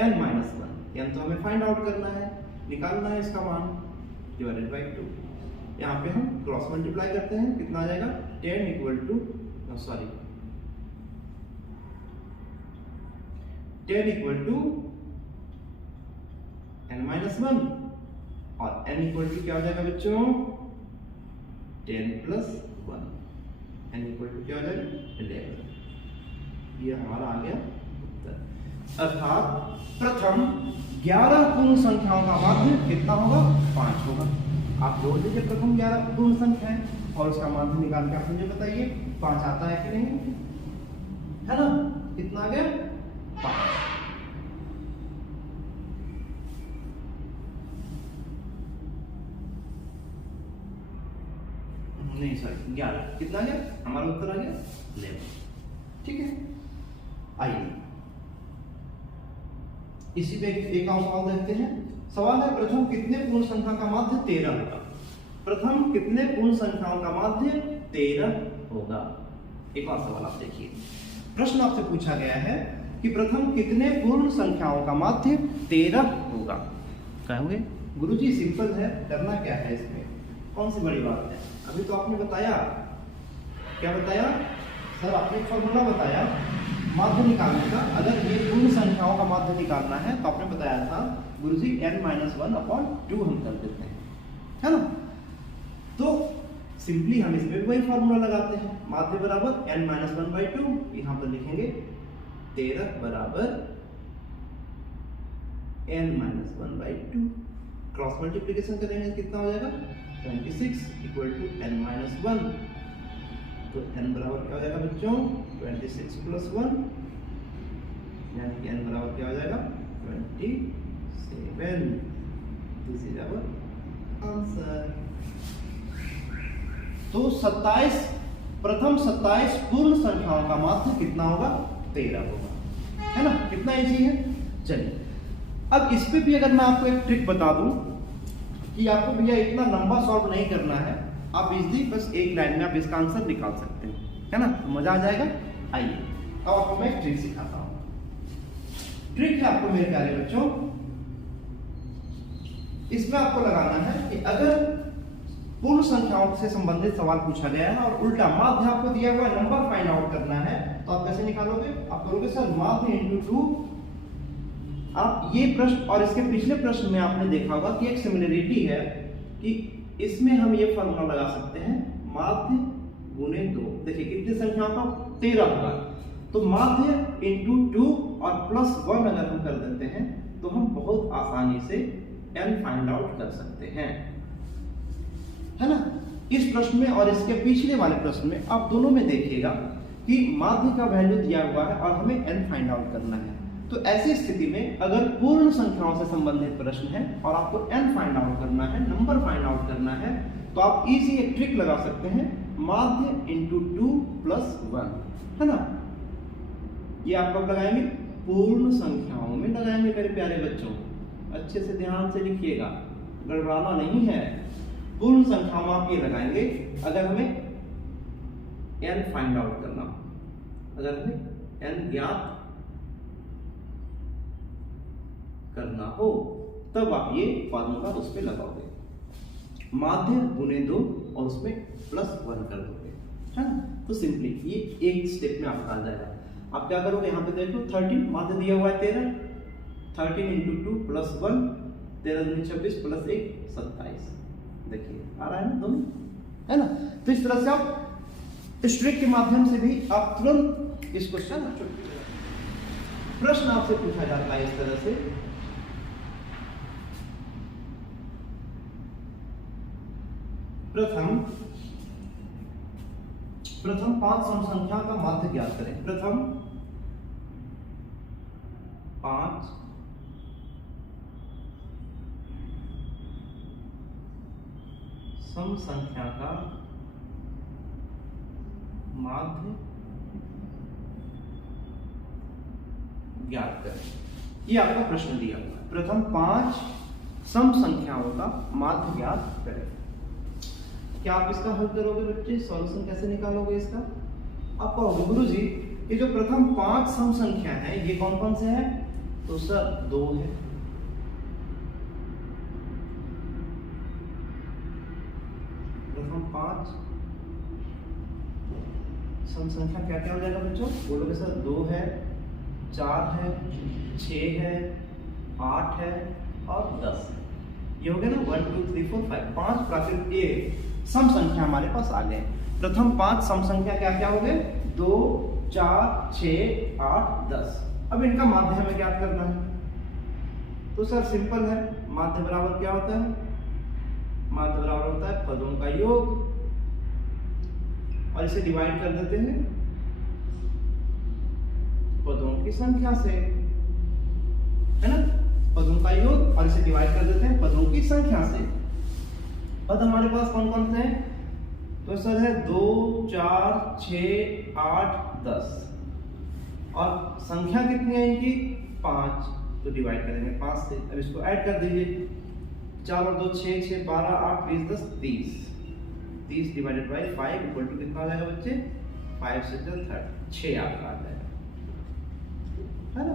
n-1, n तो हमें फाइंड आउट करना है, निकालना है इसका मान, डिवाइडेड बाई 2। यहाँ पे हम क्रॉस मल्टीप्लाई करते हैं, कितना आ जाएगा 10 equal to 10 equal to n-1 और n इक्वल टू क्या हो जाएगा बच्चों 10 प्लस 1, n इक्वल टू क्या हो जाएगा 11। ये हमारा आ गया उत्तर। अर्थात प्रथम 11 पूर्ण संख्याओं का माध्य कितना होगा 5 होगा। आप जोड़ दीजिए प्रथम 11 पूर्ण संख्या है और उसका माध्य निकाल के आप मुझे बताइए 5 आता है कि नहीं, है ना। कितना आ गया 5। नहीं सॉरी 11, कितना आ गया हमारा उत्तर आ गया 11। ठीक है, आइए इसी पे एक और सवाल देखते हैं। सवाल है प्रथम कितने पूर्ण संख्या का माध्य 13 होगा। प्रथम कितने पूर्ण संख्याओं का माध्य 13 होगा। एक और सवाल आप देखिए, प्रश्न आपसे पूछा गया है कि प्रथम कितने पूर्ण संख्याओं का माध्य 13 होगा। कहोगे गुरुजी सिंपल है, करना क्या है इसमें, कौन सी बड़ी बात है। अभी तो आपने बताया, क्या बताया सर, आपने एक फॉर्मूला बताया माध्य निकालने का। अगर ये पूर्ण संख्याओं का माध्य निकालना है तो आपने बताया था गुरुजी n-1/2 हम कर देते हैं, है ना। तो सिंपली हम इसमें भी वही फॉर्मूला लगाते हैं, माध्य बराबर n-1/2। यहाँ पर लिखेंगे 13 बराबर n-1/2। क्रॉस मल्टीप्लिकेशन करेंगे कितना हो जाएगा 26 इक्वल टू n-1। तो n बराबर क्या हो जाएगा बच्चों 26 प्लस 1, यानी कि n बराबर क्या हो जाएगा 27। This is our answer. तो 27 प्रथम 27 पूर्ण संख्याओं का माध्य कितना होगा 13 होगा, है ना। कितना इजी है। चलिए अब इस पे भी अगर मैं आपको एक ट्रिक बता दूं कि आपको भैया इतना लंबा सॉल्व नहीं करना है, आप इजीली बस एक लाइन में आप इसका आंसर निकाल सकते हैं, है ना। तो मजा आ जाएगा। आइए अब आपको मैं एक ट्रिक सिखाता हूं। ट्रिक है आपको मेरे प्यारे बच्चों, इसमें आपको लगाना है कि अगर पूर्ण संख्याओं से संबंधित सवाल पूछा गया है और उल्टा माध्य आपको दिया हुआ नंबर फाइंड आउट करना है, तो आप कैसे निकालोगे। आप करोगे सर माध्य इंटू 2। आप ये प्रश्न और इसके पिछले प्रश्न में आपने देखा होगा कि एक सिमिलरिटी है कि इसमें हम ये फॉर्मूला लगा सकते हैं माध्य गुणे 2। देखिए कितनी संख्याओं का 13 होगा, तो माध्य इंटू 2 और प्लस 1 अगर हम कर देते हैं तो हम बहुत आसानी से n फाइंड आउट कर सकते हैं, है ना। इस प्रश्न में और इसके पिछले वाले प्रश्न में आप दोनों में देखिएगा कि माध्य का वैल्यू दिया हुआ है और हमें n फाइंड आउट करना है। तो ऐसी स्थिति में अगर पूर्ण संख्याओं से संबंधित प्रश्न है और आपको n फाइंड आउट करना है, नंबर फाइंड आउट करना है, तो आप इजी एक ट्रिक लगा सकते हैं माध्य इंटू 2 प्लस 1, है ना। ये आप कब लगाएंगे पूर्ण संख्याओं में लगाएंगे मेरे प्यारे बच्चों। अच्छे से ध्यान से लिखिएगा, गड़बड़ाना नहीं है। पूर्ण संख्याओं में आप ये लगाएंगे अगर हमें n फाइंड आउट करना हो, अगर हमें n ज्ञात करना हो तब आप ये फॉर्मूला उस पे लगाओगे, माध्य गुणे 2 और उसमें प्लस 1 कर दोगे, है ना। तो सिंपली ये एक स्टेप में आपका आ जाएगा। आप क्या करोगे, यहाँ पे देखो 13 माध्य दिया हुआ है 13, 13 इंटू 2 प्लस 1, 13 दूनी 26 प्लस 1 27। देखिए आ रहा है ना दोनों, है ना। तो इस तरह से आप इस ट्रिक के माध्यम से भी आप तुरंत इस क्वेश्चन प्रश्न आपसे पूछा जाता है इस तरह से। प्रथम 5 सम संख्या का माध्य ज्ञात करें। प्रथम 5 सम संख्या का माध्य ज्ञात करें। ये आपका प्रश्न दिया हुआ है, प्रथम 5 सम संख्याओं का माध्य ज्ञात करें। क्या आप इसका हल करोगे बच्चे, सॉल्यूशन कैसे निकालोगे इसका। आप कहोगे गुरुजी ये जो प्रथम 5 सम संख्या है ये कौन कौन से हैं, तो सर 2 है, 5 सम संख्या क्या क्या हो जाएगा बच्चों? बोलोगे सर 2 है, 4 है, 6 है, 8 है और 10 है। ये हो गया ना 1 2 3 4 5 5 प्राकृतिक सम संख्या हमारे पास आ गए। प्रथम 5 सम संख्या क्या क्या हो गए? 2 4 6 8 10। अब इनका माध्य हमें ज्ञात करना है। तो सर सिंपल है, माध्य बराबर क्या होता है? माध्य बराबर होता है पदों का योग, और इसे डिवाइड कर देते हैं पदों की संख्या से, है ना? पदों का योग और इसे डिवाइड कर देते हैं पदों की संख्या से। पद हमारे पास कौन कौन से हैं? तो सर है 2 4 6 8 10 और संख्या कितनी है इनकी? 5। तो डिवाइड करेंगे 5 से। अब इसको ऐड कर दीजिए, 4 और 2 6 6 12 8 20 10 30 30 डिवाइडेड बाई 5 इक्वल टू कितना आ जाएगा बच्चे? 5 से 6 आपका आ जाएगा, है ना?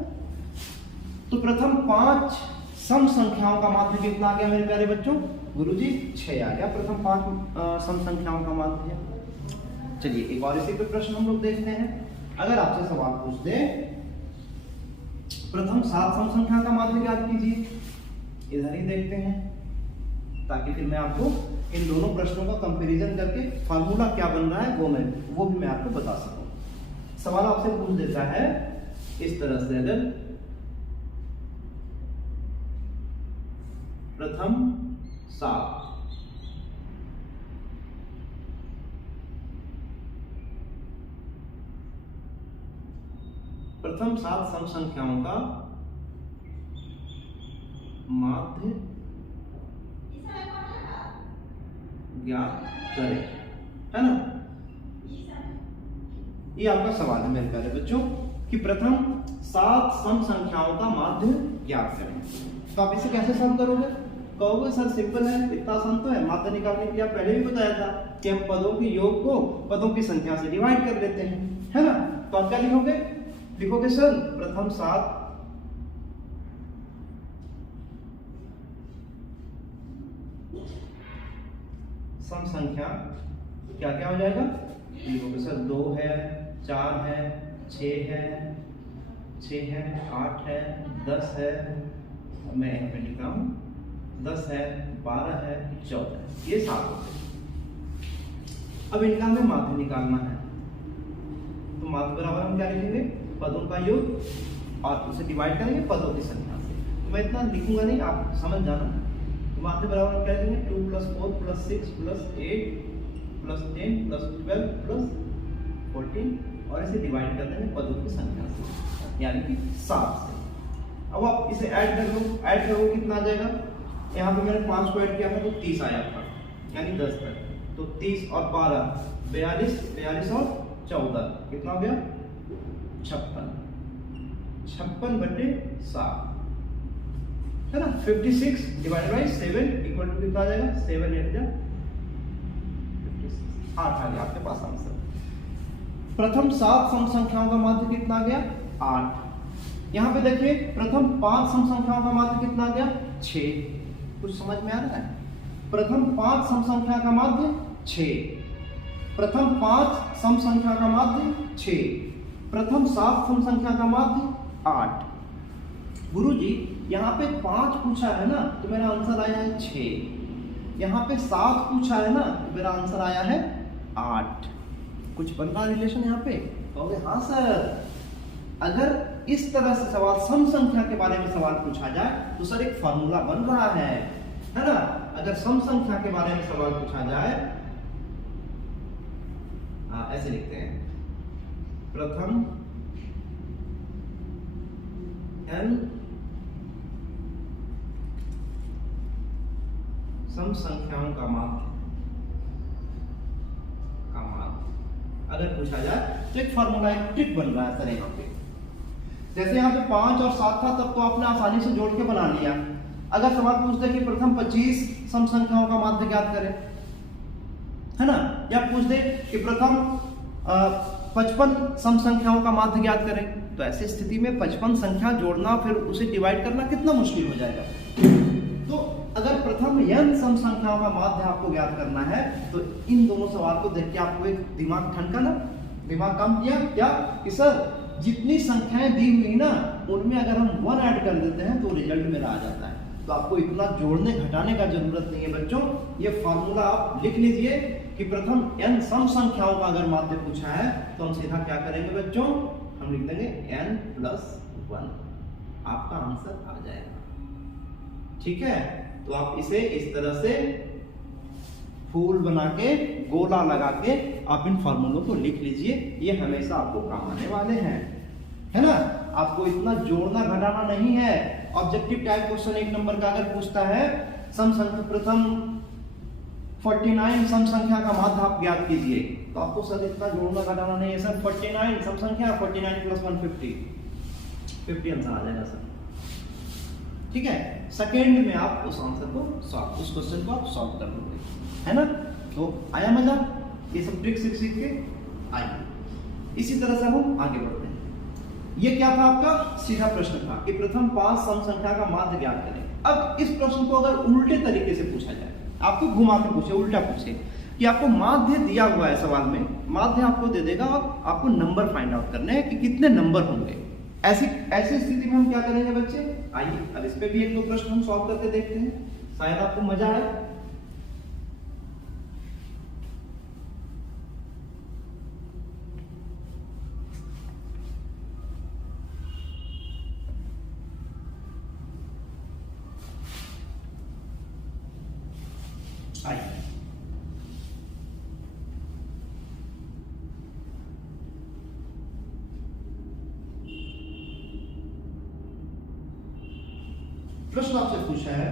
तो प्रथम 5 सम संख्याओं का माध्य कितना आ गया मेरे प्यारे बच्चों? गुरुजी 6 आ गया प्रथम 5 सम संख्याओं का माध्य। चलिए एक और इसी पे प्रश्न हम लोग देखते हैं। अगर आपसे सवाल पूछ दे प्रथम 7 सम संख्या का माध्य ज्ञात कीजिए, इधर ही देखते हैं ताकि फिर मैं आपको इन दोनों प्रश्नों का कंपैरिजन करके फार्मूला क्या बन रहा है वो भी मैं आपको बता सकूं। सवाल आपसे पूछ देता है इस तरह से, अगर प्रथम 7 सम संख्याओं का माध्य ज्ञात करें, है ना? ये आपका सवाल है मेरे प्यारे बच्चों कि प्रथम 7 सम संख्याओं का माध्य ज्ञात करें। तो आप इसे कैसे सॉल्व करोगे? कहोगे सर सिंपल है, इतना आसान तो है। माध्य निकालने के लिए आप पहले भी बताया था कि हम पदों के योग को पदों की संख्या से डिवाइड कर लेते हैं, है ना? तो आप क्या लिखोगे? लिखोगे सर प्रथम 7 सम संख्या क्या क्या हो जाएगा? लिखोगे सर 2 है, 4 है, 6 है, 8 है, 10 है, मैं यहाँ पे लिख रहा हूँ 10 है, 12 है, 14 है, ये 7 हो गए। अब इनका हमें माध्य निकालना है। तो माध्य बराबर हम क्या लिखेंगे? पदों का योग और उसे डिवाइड करेंगे पदों की संख्या से। तो मैं इतना लिखूंगा नहीं, आप समझ जाना। तो माध्य बराबर हम क्या लिखेंगे? 2 + 4 + 6 + 8 + 10 + 12 + 14 और इसे डिवाइड कर देंगे पदों की संख्या से, यानी कि 7 से। अब आप इसे ऐड कर लो, ऐड करोगे कितना आ जाएगा? यहाँ पे मैंने 5 को ऐड किया था तो 30 आया था, यानी 10 तक। तो 30 और 12 42 42 और 14 कितना हो गया? 56 56/7, है ना? 56 डिवाइडेड बाई 7 इक्वल टू कितना आ जाएगा? 7 8 जा 56, 8 आ गया आपके पास आंसर। प्रथम 7 सम संख्याओं का माध्य कितना आ गया? 8। यहाँ पे देखिए प्रथम 5 सम संख्याओं का माध्य कितना आ गया? 6। कुछ समझ में आ रहा है? प्रथम 5 सम संख्या का माध्य 6, प्रथम 5 सम संख्या का माध्य 6, प्रथम 7 सम संख्या का माध्य 8। गुरुजी यहाँ पे 5 पूछा है ना, तो मेरा आंसर आया है 6। यहाँ पे 7 पूछा है ना, तो मेरा आंसर आया है 8। कुछ बन रहा रिलेशन यहाँ पे? कहोगे हाँ सर। अगर इस तरह से सवाल सम संख्या के बारे में सवाल पूछा जाए तो सर एक फार्मूला बन रहा है ना? अगर सम संख्या के बारे में सवाल पूछा जाए, ऐसे लिखते हैं प्रथम n सम संख्याओं का माध्य अगर पूछा जाए तो एक फार्मूला एक ट्रिक बन रहा है सर यहाँ पे। जैसे यहाँ पे 5 और 7 था तब तो आपने आसानी से जोड़ के बना लिया। अगर सवाल पूछ दे कि प्रथम 25 सम संख्याओं का माध्य ज्ञात करें, है ना? या पूछ दे कि प्रथम 55 सम संख्याओं का माध्य ज्ञात करें, तो ऐसी स्थिति में 55 संख्या जोड़ना फिर उसे डिवाइड करना कितना मुश्किल हो जाएगा, तो अगर प्रथम n सम संख्याओं का माध्य आपको ज्ञात करना है तो इन दोनों सवाल को देख के आपको एक दिमाग ठनका ना, दिमाग काम किया क्या कि सर जितनी संख्याएं दी हुई ना उनमें अगर हम 1 ऐड कर देते हैं तो रिजल्ट मेरा आ जाता है। तो आपको इतना जोड़ने घटाने का जरूरत नहीं है बच्चों। ये फार्मूला आप लिख लीजिए कि प्रथम n सम संख्याओं का अगर माध्य पूछा है तो हम सीधा क्या करेंगे बच्चों, हम लिख देंगे n+1, आपका आंसर आ जाएगा। ठीक है, तो आप इसे इस तरह से फूल बना के गोला लगा के आप इन फार्मूलों को लिख लीजिए, ये हमेशा आपको काम आने वाले हैं, है ना। आपको इतना जोड़ना घटाना नहीं है। ऑब्जेक्टिव टाइप क्वेश्चन 1 नंबर का अगर पूछता है सम संख्या प्रथम 49 सम संख्या का माध्य आप ज्ञात कीजिए, तो आपको सर इतना जोड़ना घटाना नहीं है सर। 49 सम संख्या 49 + 1 50 आंसर आ जाएगा सर। ठीक है, सेकेंड में आप उस आंसर को सॉल्व, उस क्वेश्चन को आप सॉल्व कर लोगे, है ना। तो आया मजा, ये सब ट्रिक सीख के आइए। इसी तरह से हम आगे बढ़ते हैं। ये क्या था आपका सीधा प्रश्न था कि प्रथम 5 सम संख्या का माध्य ज्ञात करें। अब इस प्रश्न को अगर उल्टे तरीके से पूछा जाए, आपको घुमा के पूछे, उल्टा पूछे कि आपको माध्य दिया हुआ है सवाल में, माध्य आपको दे देगा और आपको नंबर फाइंड आउट करने हैं कि कितने नंबर होंगे। ऐसी स्थिति में हम क्या करेंगे बच्चे, आइए अब इस पे भी 1-2 प्रश्न हम सॉल्व करके देखते हैं, शायद आपको मजा आए। प्रश्न आपसे पूछा है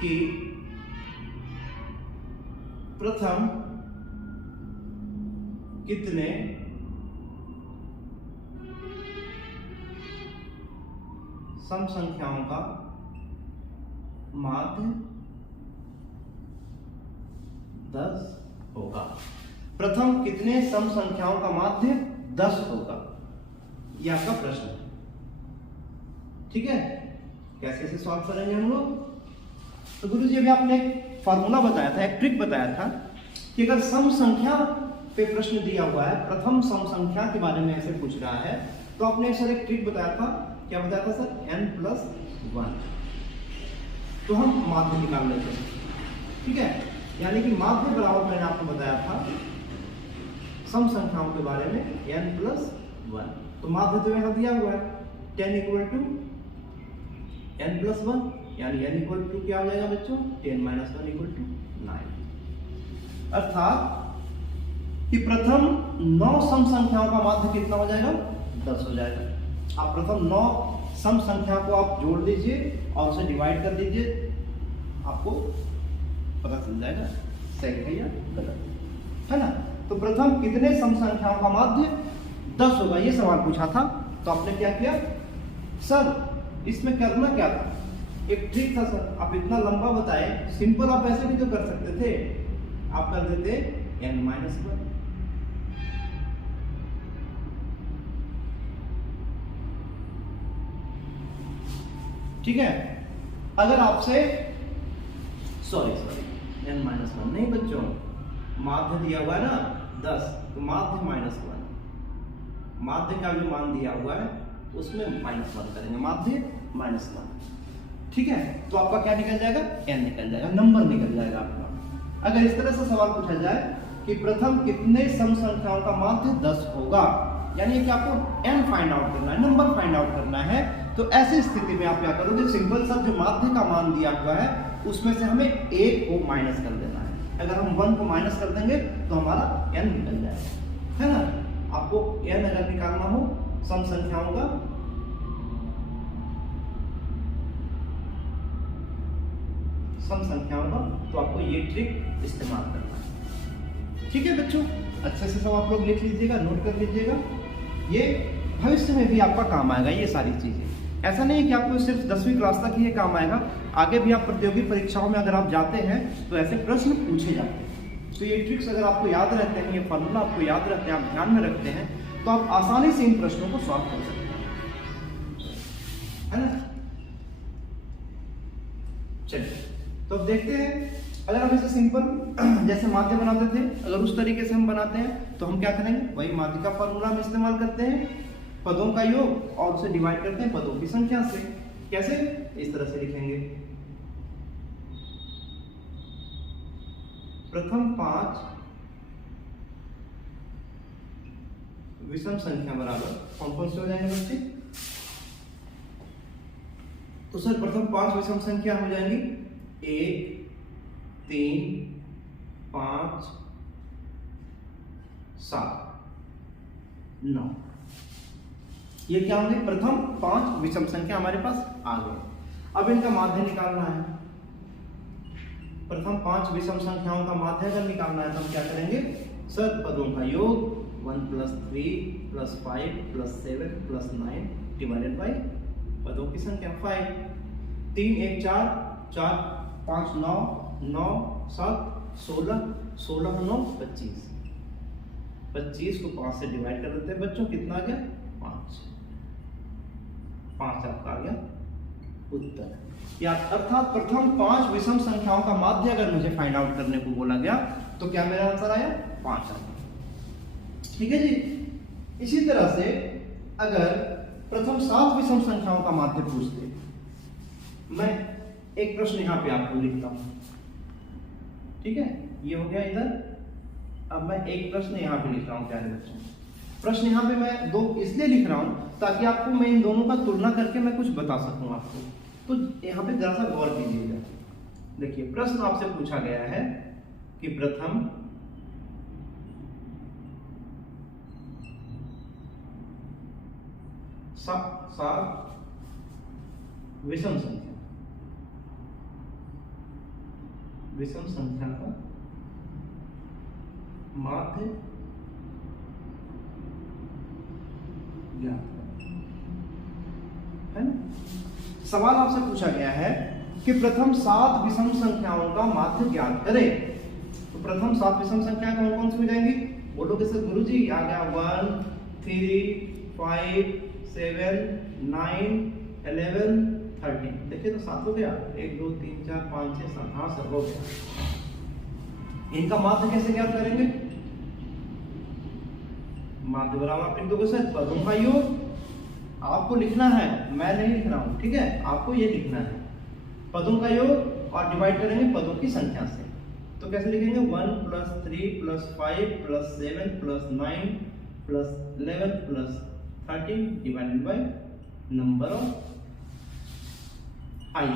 कि प्रथम कितने सम संख्याओं का माध्य 10 होगा। प्रथम कितने सम संख्याओं का माध्य 10 होगा, यह आपका प्रश्न है। ठीक है, कैसे सॉल्व करेंगे हम लोग। तो गुरु जी अभी आपने एक फार्मूला बताया था, एक ट्रिक बताया था कि अगर सम संख्या पे प्रश्न दिया हुआ है, प्रथम सम संख्या के बारे में ऐसे पूछ रहा है, तो आपने सर एक ट्रिक बताया था, क्या बताया था सर, n+1, तो हम माध्य निकाल लेते हैं। ठीक है, यानी कि माध्य बराबर मैंने आपको बताया था सम संख्याओं के बारे में n+1, तो माध्य तो यहां दिया हुआ है 10 = n+1, यानी n = क्या हो जाएगा बच्चों, 10 - 1 = 9। अर्थात कि प्रथम 9 सम संख्याओं का माध्य कितना हो जाएगा, 10 हो जाएगा। आप प्रथम 9 सम संख्या को आप जोड़ दीजिए और उसे डिवाइड कर दीजिए, आपको पता चल जाएगा सही है या गलत, है ना। तो प्रथम कितने सम संख्याओं का माध्य 10 होगा, ये सवाल पूछा था। तो आपने क्या किया सर, इसमें करना क्या था, एक ट्रिक था सर। आप इतना लंबा बताए, सिंपल आप ऐसे भी तो कर सकते थे, आप कर देते n-1। ठीक है, अगर आपसे सॉरी n-1 नहीं बच्चों, माध्य दिया हुआ है ना 10, तो माध्य -1, माध्य का जो मान दिया हुआ है उसमें -1 करेंगे, माध्य -1। ठीक है, तो आपका क्या निकल जाएगा, n निकल जाएगा, नंबर निकल जाएगा आपका। अगर इस तरह से सवाल पूछा जाए कि प्रथम कितने सम संख्याओं का माध्य 10 होगा, यानी कि आपको n फाइंड आउट करना है, नंबर फाइंड आउट करना है, तो ऐसी स्थिति में आप क्या करोगे, सिंपल सा जो माध्य का मान दिया हुआ है उसमें से हमें 1 को माइनस कर देना है। अगर हम 1 को माइनस कर देंगे तो हमारा n निकल जाएगा, है ना। आपको n अगर निकालना हो सम संख्याओं का, तो आपको ये ट्रिक इस्तेमाल करना है। ठीक है बच्चों, अच्छे से सब आप लोग लिख लीजिएगा, नोट कर लीजिएगा, ये भविष्य में भी आपका काम आएगा ये सारी चीजें। ऐसा नहीं है कि आपको सिर्फ 10वीं क्लास तक ही ये काम आएगा, आगे भी आप प्रतियोगी परीक्षाओं में अगर आप जाते हैं तो ऐसे प्रश्न पूछे जाते हैं। तो ये ट्रिक्स अगर आपको याद रहते हैं, ये फॉर्मूला आपको याद रहते हैं, आप ध्यान में रखते हैं, तो आप आसानी से इन प्रश्नों को सॉल्व कर सकते हैं, है ना। चलिए, तो अब देखते हैं, अगर हम इसे सिंपल जैसे माध्य बनाते थे, अगर उस तरीके से हम बनाते हैं तो हम क्या करेंगे, वही माध्य का फॉर्मूला हम इस्तेमाल करते हैं, पदों का योग और उसे डिवाइड करते हैं पदों की संख्या से। कैसे? इस तरह से लिखेंगे, प्रथम 5 विषम संख्या बराबर कौन कौन से हो जाएंगे बच्चे? तो सर प्रथम 5 विषम संख्या हो जाएंगी 1, 3, 5, 7, 9। ये क्या होंगे? प्रथम 5 विषम संख्या हमारे पास आ गए। अब इनका माध्य निकालना है। प्रथम 5 विषम संख्याओं का माध्य अगर निकालना है तो हम क्या करेंगे? सर पदों का योग 1 + 3 + 5 + 7 + 9 डिवाइडेड बाई पदों की संख्या 5। 3 1 4, 4 5 9, 9 7 16, 16 9 25। 25 को 5 से डिवाइड कर देते हैं बच्चों, कितना आ गया? 5। 5 आपका आ गया उत्तर। या अर्थात प्रथम 5 विषम संख्याओं का माध्य अगर मुझे फाइंड आउट करने को बोला गया तो क्या मेरा आंसर आया? 5 आया। ठीक है जी। इसी तरह से अगर प्रथम 7 विषम संख्याओं का माध्य पूछते, मैं एक प्रश्न यहां पे आपको लिखता हूं, ठीक है, ये हो गया इधर। अब मैं एक प्रश्न यहां पे लिख रहा हूं प्यारे बच्चों। प्रश्न यहां पे मैं 2 इसलिए लिख रहा हूं ताकि आपको मैं इन दोनों का तुलना करके मैं कुछ बता सकूं आपको। तो यहां पे जरा सा गौर कीजिएगा। देखिए प्रश्न आपसे पूछा गया है कि प्रथम 7 विषम संख्या का माध्य ज्ञात है ना? सवाल आपसे पूछा गया है कि प्रथम 7 विषम संख्याओं का माध्य ज्ञात करें। तो प्रथम 7 विषम संख्याएं कौन कौन सी हो जाएंगी? बोलो किससे? गुरुजी आ गया 1 3 5 7 9 11 13। देखिए तो 7 हो गया, 1 2 3 4 5 6 7। हाँ सर हो गया। इनका माध्य कैसे ज्ञात करेंगे? माध्य बराबर आप लिख दोगे सर पदों का योग। आपको लिखना है, मैं नहीं लिख रहा हूं, ठीक है, आपको ये लिखना है पदों का योग और डिवाइड करेंगे पदों की संख्या से। तो कैसे लिखेंगे? 1 + 3 + 5 + 7 + 9 + 11 + 13 डिवाइडेड बाय नंबर ऑफ आई।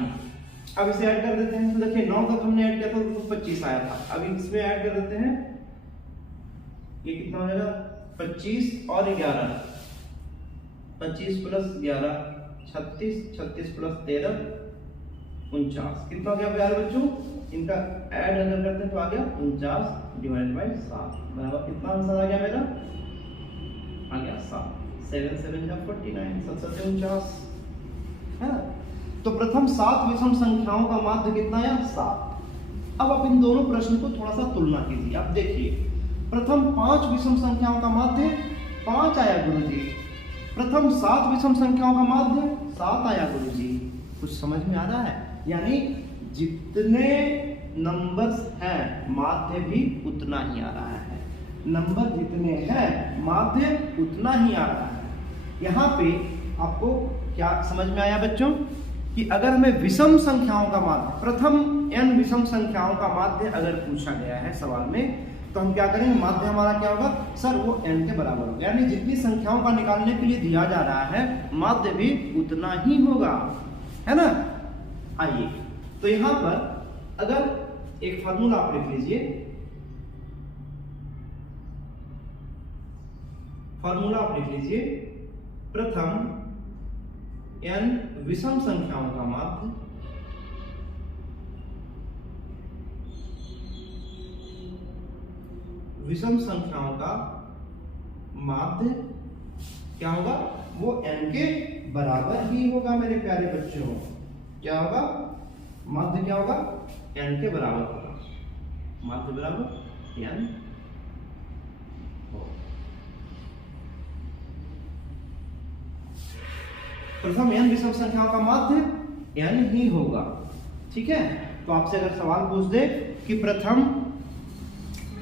अब इसे ऐड कर देते हैं। तो देखिए 9 तक हमने ऐड किया था तो 25 आया था। अब इसमें ऐड कर देते हैं, ये कितना हो जाएगा? 25 और 11, 25 + 11 36, 36 + 13 49। कितना हो गया प्यारे बच्चों? इनका ऐड अगर करते हैं तो आ गया 49 डिवाइडेड बाय 7 बराबर कितना आंसर आ गया मेरा? आ गया 7। 7 7 जा 49, 7 7 49 है। तो प्रथम 7 विषम संख्याओं का माध्य कितना आया? 7। अब आप इन दोनों प्रश्न को थोड़ा सा तुलना कीजिए। अब देखिए प्रथम 5 विषम संख्याओं का माध्य 5 आया गुरुजी, प्रथम 7 विषम संख्याओं का माध्य 7 आया गुरुजी। कुछ समझ में आ रहा है? यानी जितने नंबर्स हैं माध्य भी उतना ही आ रहा है। नंबर जितने हैं माध्य उतना ही आ रहा है। यहाँ पे आपको क्या समझ में आया बच्चों कि अगर हमें विषम संख्याओं का माध्य, प्रथम n विषम संख्याओं का माध्य अगर पूछा गया है सवाल में, तो हम क्या करेंगे? माध्य हमारा क्या होगा सर? वो n के बराबर होगा। यानी जितनी संख्याओं का निकालने के लिए दिया जा रहा है माध्य भी उतना ही होगा, है ना? आइए तो यहां पर अगर एक फार्मूला आप लिख लीजिए, फार्मूला आप लिख लीजिए, प्रथम n विषम संख्याओं का माध्य विषम संख्याओं का माध्य क्या होगा? वो n के बराबर ही होगा मेरे प्यारे बच्चों। क्या होगा? माध्य क्या होगा? n के बराबर होगा। माध्य बराबर n। प्रथम n विषम संख्याओं का माध्य n ही होगा। ठीक है, तो आपसे अगर सवाल पूछ दे कि प्रथम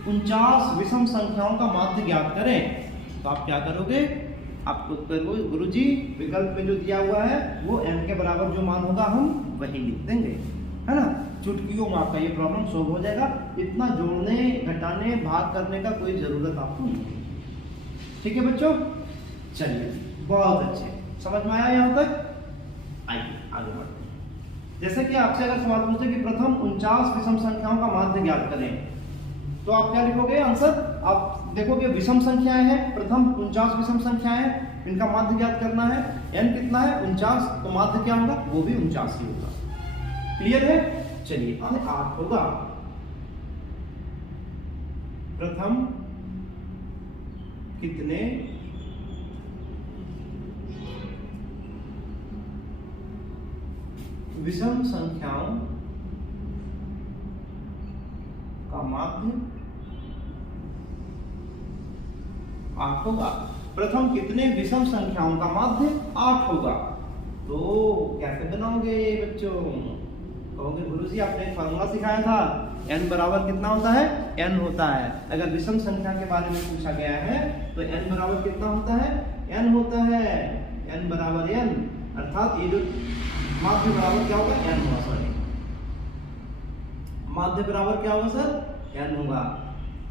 49 विषम संख्याओं का माध्य ज्ञात करें, तो आप क्या करोगे? आपको गुरुजी विकल्प में जो दिया हुआ है वो n के बराबर जो मान होगा हम वही लिख देंगे, है ना। चुटकियों में आपका ये प्रॉब्लम सोल्व हो जाएगा। इतना जोड़ने, घटाने, भाग करने का कोई जरूरत आपको नहीं है। ठीक है बच्चों, चलिए बहुत अच्छे, समझ में आया यहाँ तक? आइए आगे बढ़ते हैं। जैसे कि आपसे अगर सवाल पूछे कि प्रथम 49 विषम संख्याओं का माध्य ज्ञात करें, तो आप क्या लिखोगे आंसर? आप देखोगे विषम संख्याएं हैं, प्रथम 49 विषम संख्याएं हैं, इनका माध्य ज्ञात करना है। n कितना है? 49, तो माध्य क्या होगा? वो भी 49 ही होगा। क्लियर है? चलिए 8 होगा। प्रथम कितने विषम संख्याओं का माध्य 8 होगा। प्रथम कितने विषम संख्याओं का माध्य 8 होगा। तो कैसे बनाओगे बच्चों? कहोगे गुरुजी आपने एक फार्मूला सिखाया था, n बराबर कितना होता है? n होता है। अगर विषम संख्या के बारे में पूछा गया है तो n बराबर कितना होता है? n होता है। n बराबर n, अर्थात ये जो माध्य बराबर क्या होगा? n होगा। सॉरी, माध्य बराबर क्या होगा सर? n होगा।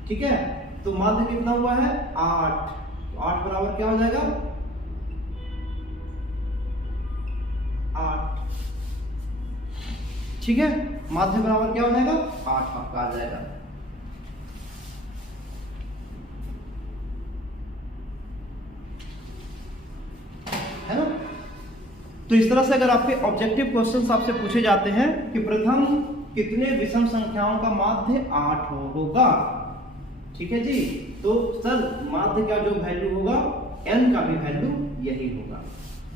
ठीक है, तो माध्य कितना हुआ है? 8। तो 8 बराबर क्या हो जाएगा? 8। ठीक है, माध्य बराबर क्या हो जाएगा? 8 आपका आ जाएगा। है ना। तो इस तरह से अगर आपके ऑब्जेक्टिव क्वेश्चंस आपसे पूछे जाते हैं कि प्रथम कितने विषम संख्याओं का माध्य 8 होगा, ठीक है जी, तो सर माध्य का जो वैल्यू होगा n का भी वैल्यू यही होगा,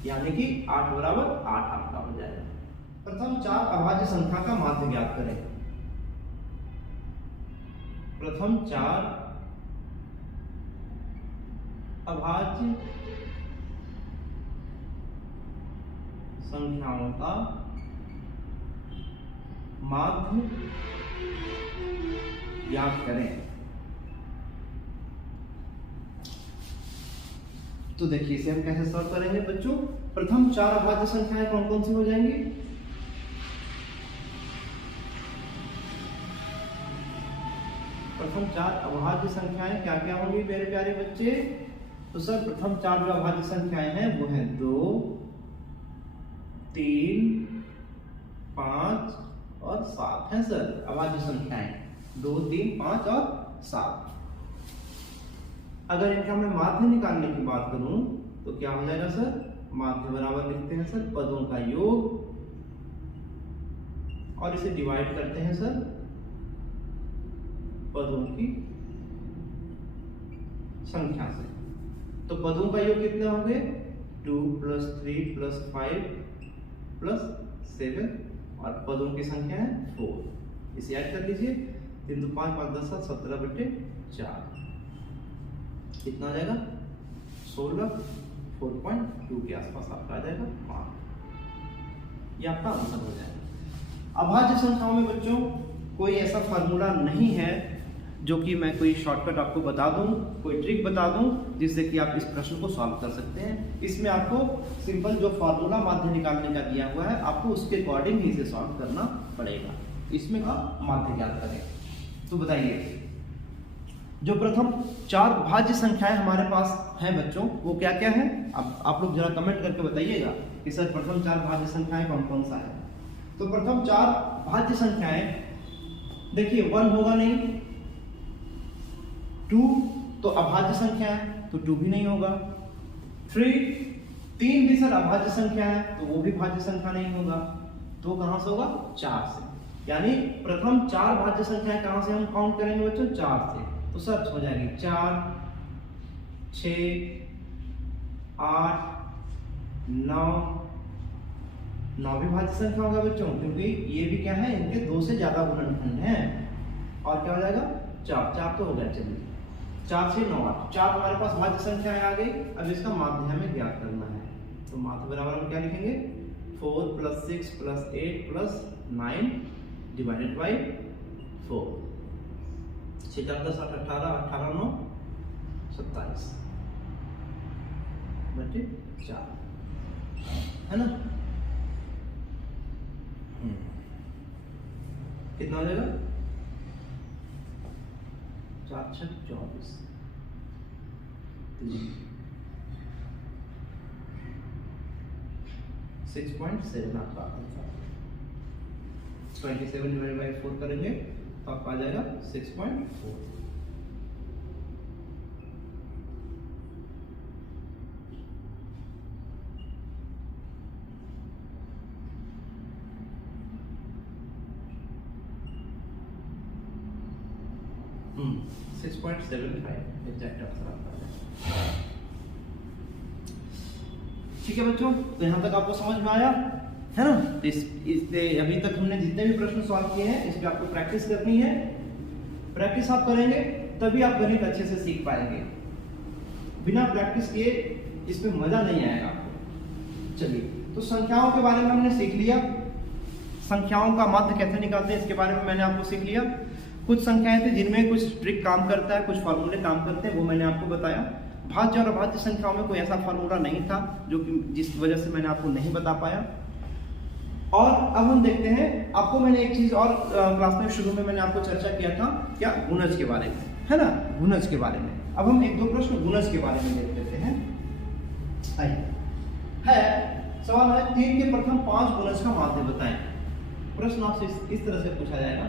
यानी कि 8 बराबर 8 आपका हो जाएगा। प्रथम 4 अभाज्य संख्या का माध्य ज्ञात करें। प्रथम 4 अभाज्य संख्याओं का माध्य ज्ञात करें। तो देखिए इसे हम कैसे सॉल्व करेंगे बच्चों। प्रथम 4 अभाज्य संख्याएं कौन कौन सी हो जाएंगी? प्रथम 4 अभाज्य संख्याएं क्या क्या होंगी मेरे प्यारे बच्चे? तो सर प्रथम 4 जो अभाज्य संख्याएं हैं वो हैं 2, 3, 5 और 7 है सर अभाज्य संख्याएं। 2, 3, 5 और 7। अगर इनका मैं माध्य निकालने की बात करूं तो क्या हो जाएगा सर? माध्य बराबर लिखते हैं सर पदों का योग और इसे डिवाइड करते हैं सर पदों की संख्या से। तो पदों का योग कितने होंगे? 2 + 3 + 5 + 7 और पदों की संख्या है 4। इसे ऐड कर लीजिए। 3 × 5 = 10 17/4 कितना आ जाएगा? 16। 4.2 के आसपास आपका आ जाएगा मार्क। ये आपका आंसर हो जाएगा। अभाज्य संख्याओं में बच्चों कोई ऐसा फार्मूला नहीं है जो कि मैं कोई शॉर्टकट आपको बता दूं, कोई ट्रिक बता दूं जिससे कि आप इस प्रश्न को सॉल्व कर सकते हैं। इसमें आपको सिंपल जो फार्मूला माध्य निकालने का दिया हुआ है आपको उसके अकॉर्डिंग ही इसे सॉल्व करना पड़ेगा। इसमें आप माध्य ज्ञात करें। तो बताइए जो प्रथम 4 भाज्य संख्याएं हमारे पास हैं बच्चों वो क्या क्या है? अब आप लोग जरा कमेंट करके बताइएगा कि सर प्रथम 4 भाज्य संख्याएं कौन कौन सा है। तो प्रथम 4 भाज्य संख्याएं देखिए 1 होगा नहीं, 2 तो अभाज्य संख्या है तो 2 भी नहीं होगा, 3 भी सर अभाज्य संख्या है तो वो भी भाज्य संख्या नहीं होगा। तो कहां से होगा? 4 से। यानी प्रथम 4 भाज्य संख्याएं कहां से हम काउंट करेंगे बच्चों? 4 से। तो सर हो जाएगी 4, 6, 8, 9। 9 भी भाज्य संख्या होगा बच्चों क्योंकि ये भी क्या है? इनके 2 से ज्यादा गुणनखंड हैं। और क्या हो जाएगा? 4 तो हो गया। चलिए 4 से 9 8 4 हमारे पास भाज्य संख्याएं आ गई। अब इसका माध्य हमें ज्ञात करना है। तो माध्य बराबर हम क्या लिखेंगे? 4 + 6 + 8 + 9 डिवाइडेड बाई 4, 6 4 10 8 18, 18 9 27 बटे 4, है ना। कितना हो जाएगा? 4 6 24, 6.7 आपका आंसर। 27 डिवाइड बाई 4 करेंगे तो आपका आ जाएगा 6.4। हम्म 6.75 एग्जैक्ट आंसर आपका है। ठीक है बच्चों, तो यहाँ तक आपको समझ में आया है ना। इस अभी तक हमने जितने भी प्रश्न सॉल्व किए हैं इस पे आपको प्रैक्टिस करनी है। प्रैक्टिस आप करेंगे तभी आप गणित अच्छे से सीख पाएंगे, बिना प्रैक्टिस किए इसमें मजा नहीं आएगा आपको। चलिए, तो संख्याओं के बारे में हमने सीख लिया, संख्याओं का माध्य कैसे निकालते हैं इसके बारे में मैंने आपको सीख लिया। कुछ संख्याएं थी जिनमें कुछ ट्रिक काम करता है, कुछ फॉर्मूले काम करते हैं, वो मैंने आपको बताया। भाज्य और अभाज्य संख्याओं में कोई ऐसा फॉर्मूला नहीं था जो कि जिस वजह से मैंने आपको नहीं बता पाया। और अब हम देखते हैं, आपको मैंने एक चीज और क्लास में शुरू में मैंने आपको चर्चा किया था, क्या? गुणज के बारे में, है ना, गुणज के बारे में। अब हम एक दो प्रश्न गुणज के बारे में देख लेते हैं। है सवाल है 3 के प्रथम 5 गुणज का माध्य बताएं। प्रश्न आपसे इस तरह से पूछा जाएगा,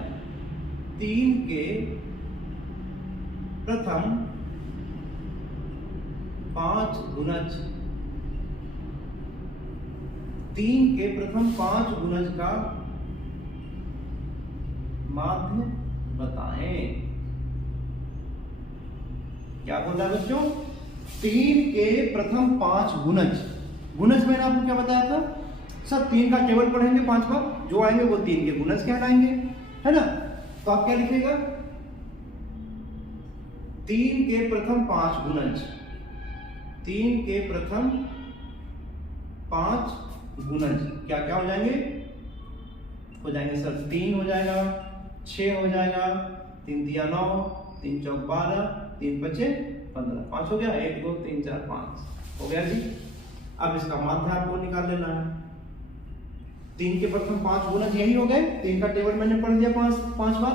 3 के प्रथम 5 गुणज, 3 के प्रथम 5 गुणज का माध्य बताएं। क्या बोला बच्चों? 3 के प्रथम 5 गुणज। गुणज मैंने आपको क्या बताया था? सब 3 का टेबल पढ़ेंगे 5 बार, जो आएंगे वो 3 के गुणज कहलाएंगे, है ना। तो आप क्या लिखेगा? 3 के प्रथम 5 गुणज, 3 के प्रथम 5 गुणज क्या क्या हो जाएंगे? हो जाएंगे सर 3 हो जाएगा, 6 हो जाएगा, 3 दिया 9, 3 चौक 12, 3 बचे 15, 5 हो गया, 1 2 3 4 5 हो गया जी। अब इसका माध्य आपको निकाल लेना है। 3 के प्रथम 5 गुणज यही हो गए, 3 का टेबल मैंने पढ़ दिया 5 बार,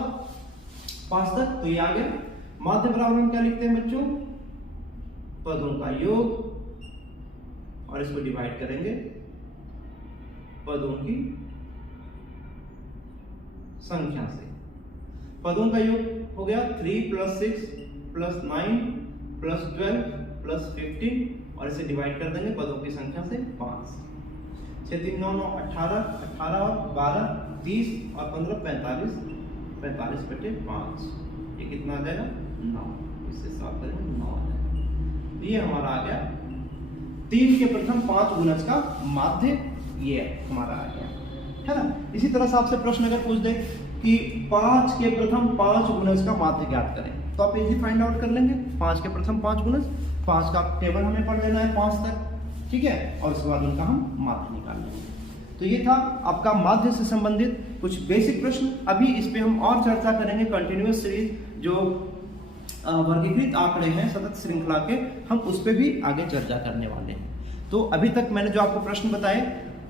5 तक, तो ये आ गया। माध्य बराबर हम क्या लिखते हैं बच्चों? पदों का योग, और इसको डिवाइड करेंगे पदों की संख्या से। पदों का योग हो गया 3 + 6 + 9 + 12 + 15, और इसे डिवाइड कर देंगे पदों की संख्या से 5। 6 3 9 9 18, 18 और 12 30 और 15 45, 45 बटे 5, ये कितना आ जाएगा? 9। इससे साफ करेंगे 9 आ जाएगा। ये हमारा आ गया 3 के प्रथम 5 गुणज का माध्य, ये हमारा आ गया, है ना। इसी तरह से आपसे प्रश्न अगर पूछ दे कि 5 के प्रथम 5 गुणज का माध्य ज्ञात करें, तो आप इजी फाइंड आउट कर लेंगे। 5 के प्रथम 5 गुणज, 5 का टेबल हमें पढ़ लेना है 5 तक, ठीक है, और उसके बाद उनका हम माध्य निकाल लेंगे। तो ये था आपका माध्य से संबंधित कुछ बेसिक प्रश्न। अभी इस पे हम और चर्चा करेंगे, कंटिन्यूअस सीरीज जो वर्गीकृत आंकड़े हैं सतत श्रृंखला के, हम उस पे भी आगे चर्चा करने वाले हैं। तो अभी तक मैंने जो आपको प्रश्न बताए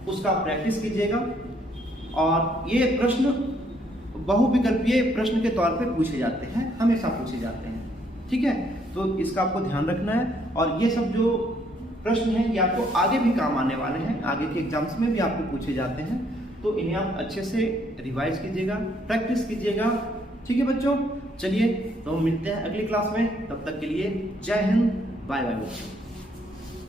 उसका प्रैक्टिस कीजिएगा, और ये प्रश्न बहुविकल्पीय प्रश्न के तौर पे पूछे जाते हैं, हमेशा पूछे जाते हैं, ठीक है। तो इसका आपको ध्यान रखना है, और ये सब जो प्रश्न हैं ये आपको आगे भी काम आने वाले हैं, आगे के एग्जाम्स में भी आपको पूछे जाते हैं। तो इन्हें आप अच्छे से रिवाइज कीजिएगा, प्रैक्टिस कीजिएगा, ठीक है बच्चों। चलिए, तो मिलते हैं अगली क्लास में, तब तक के लिए जय हिंद, बाय बाय बच्चों।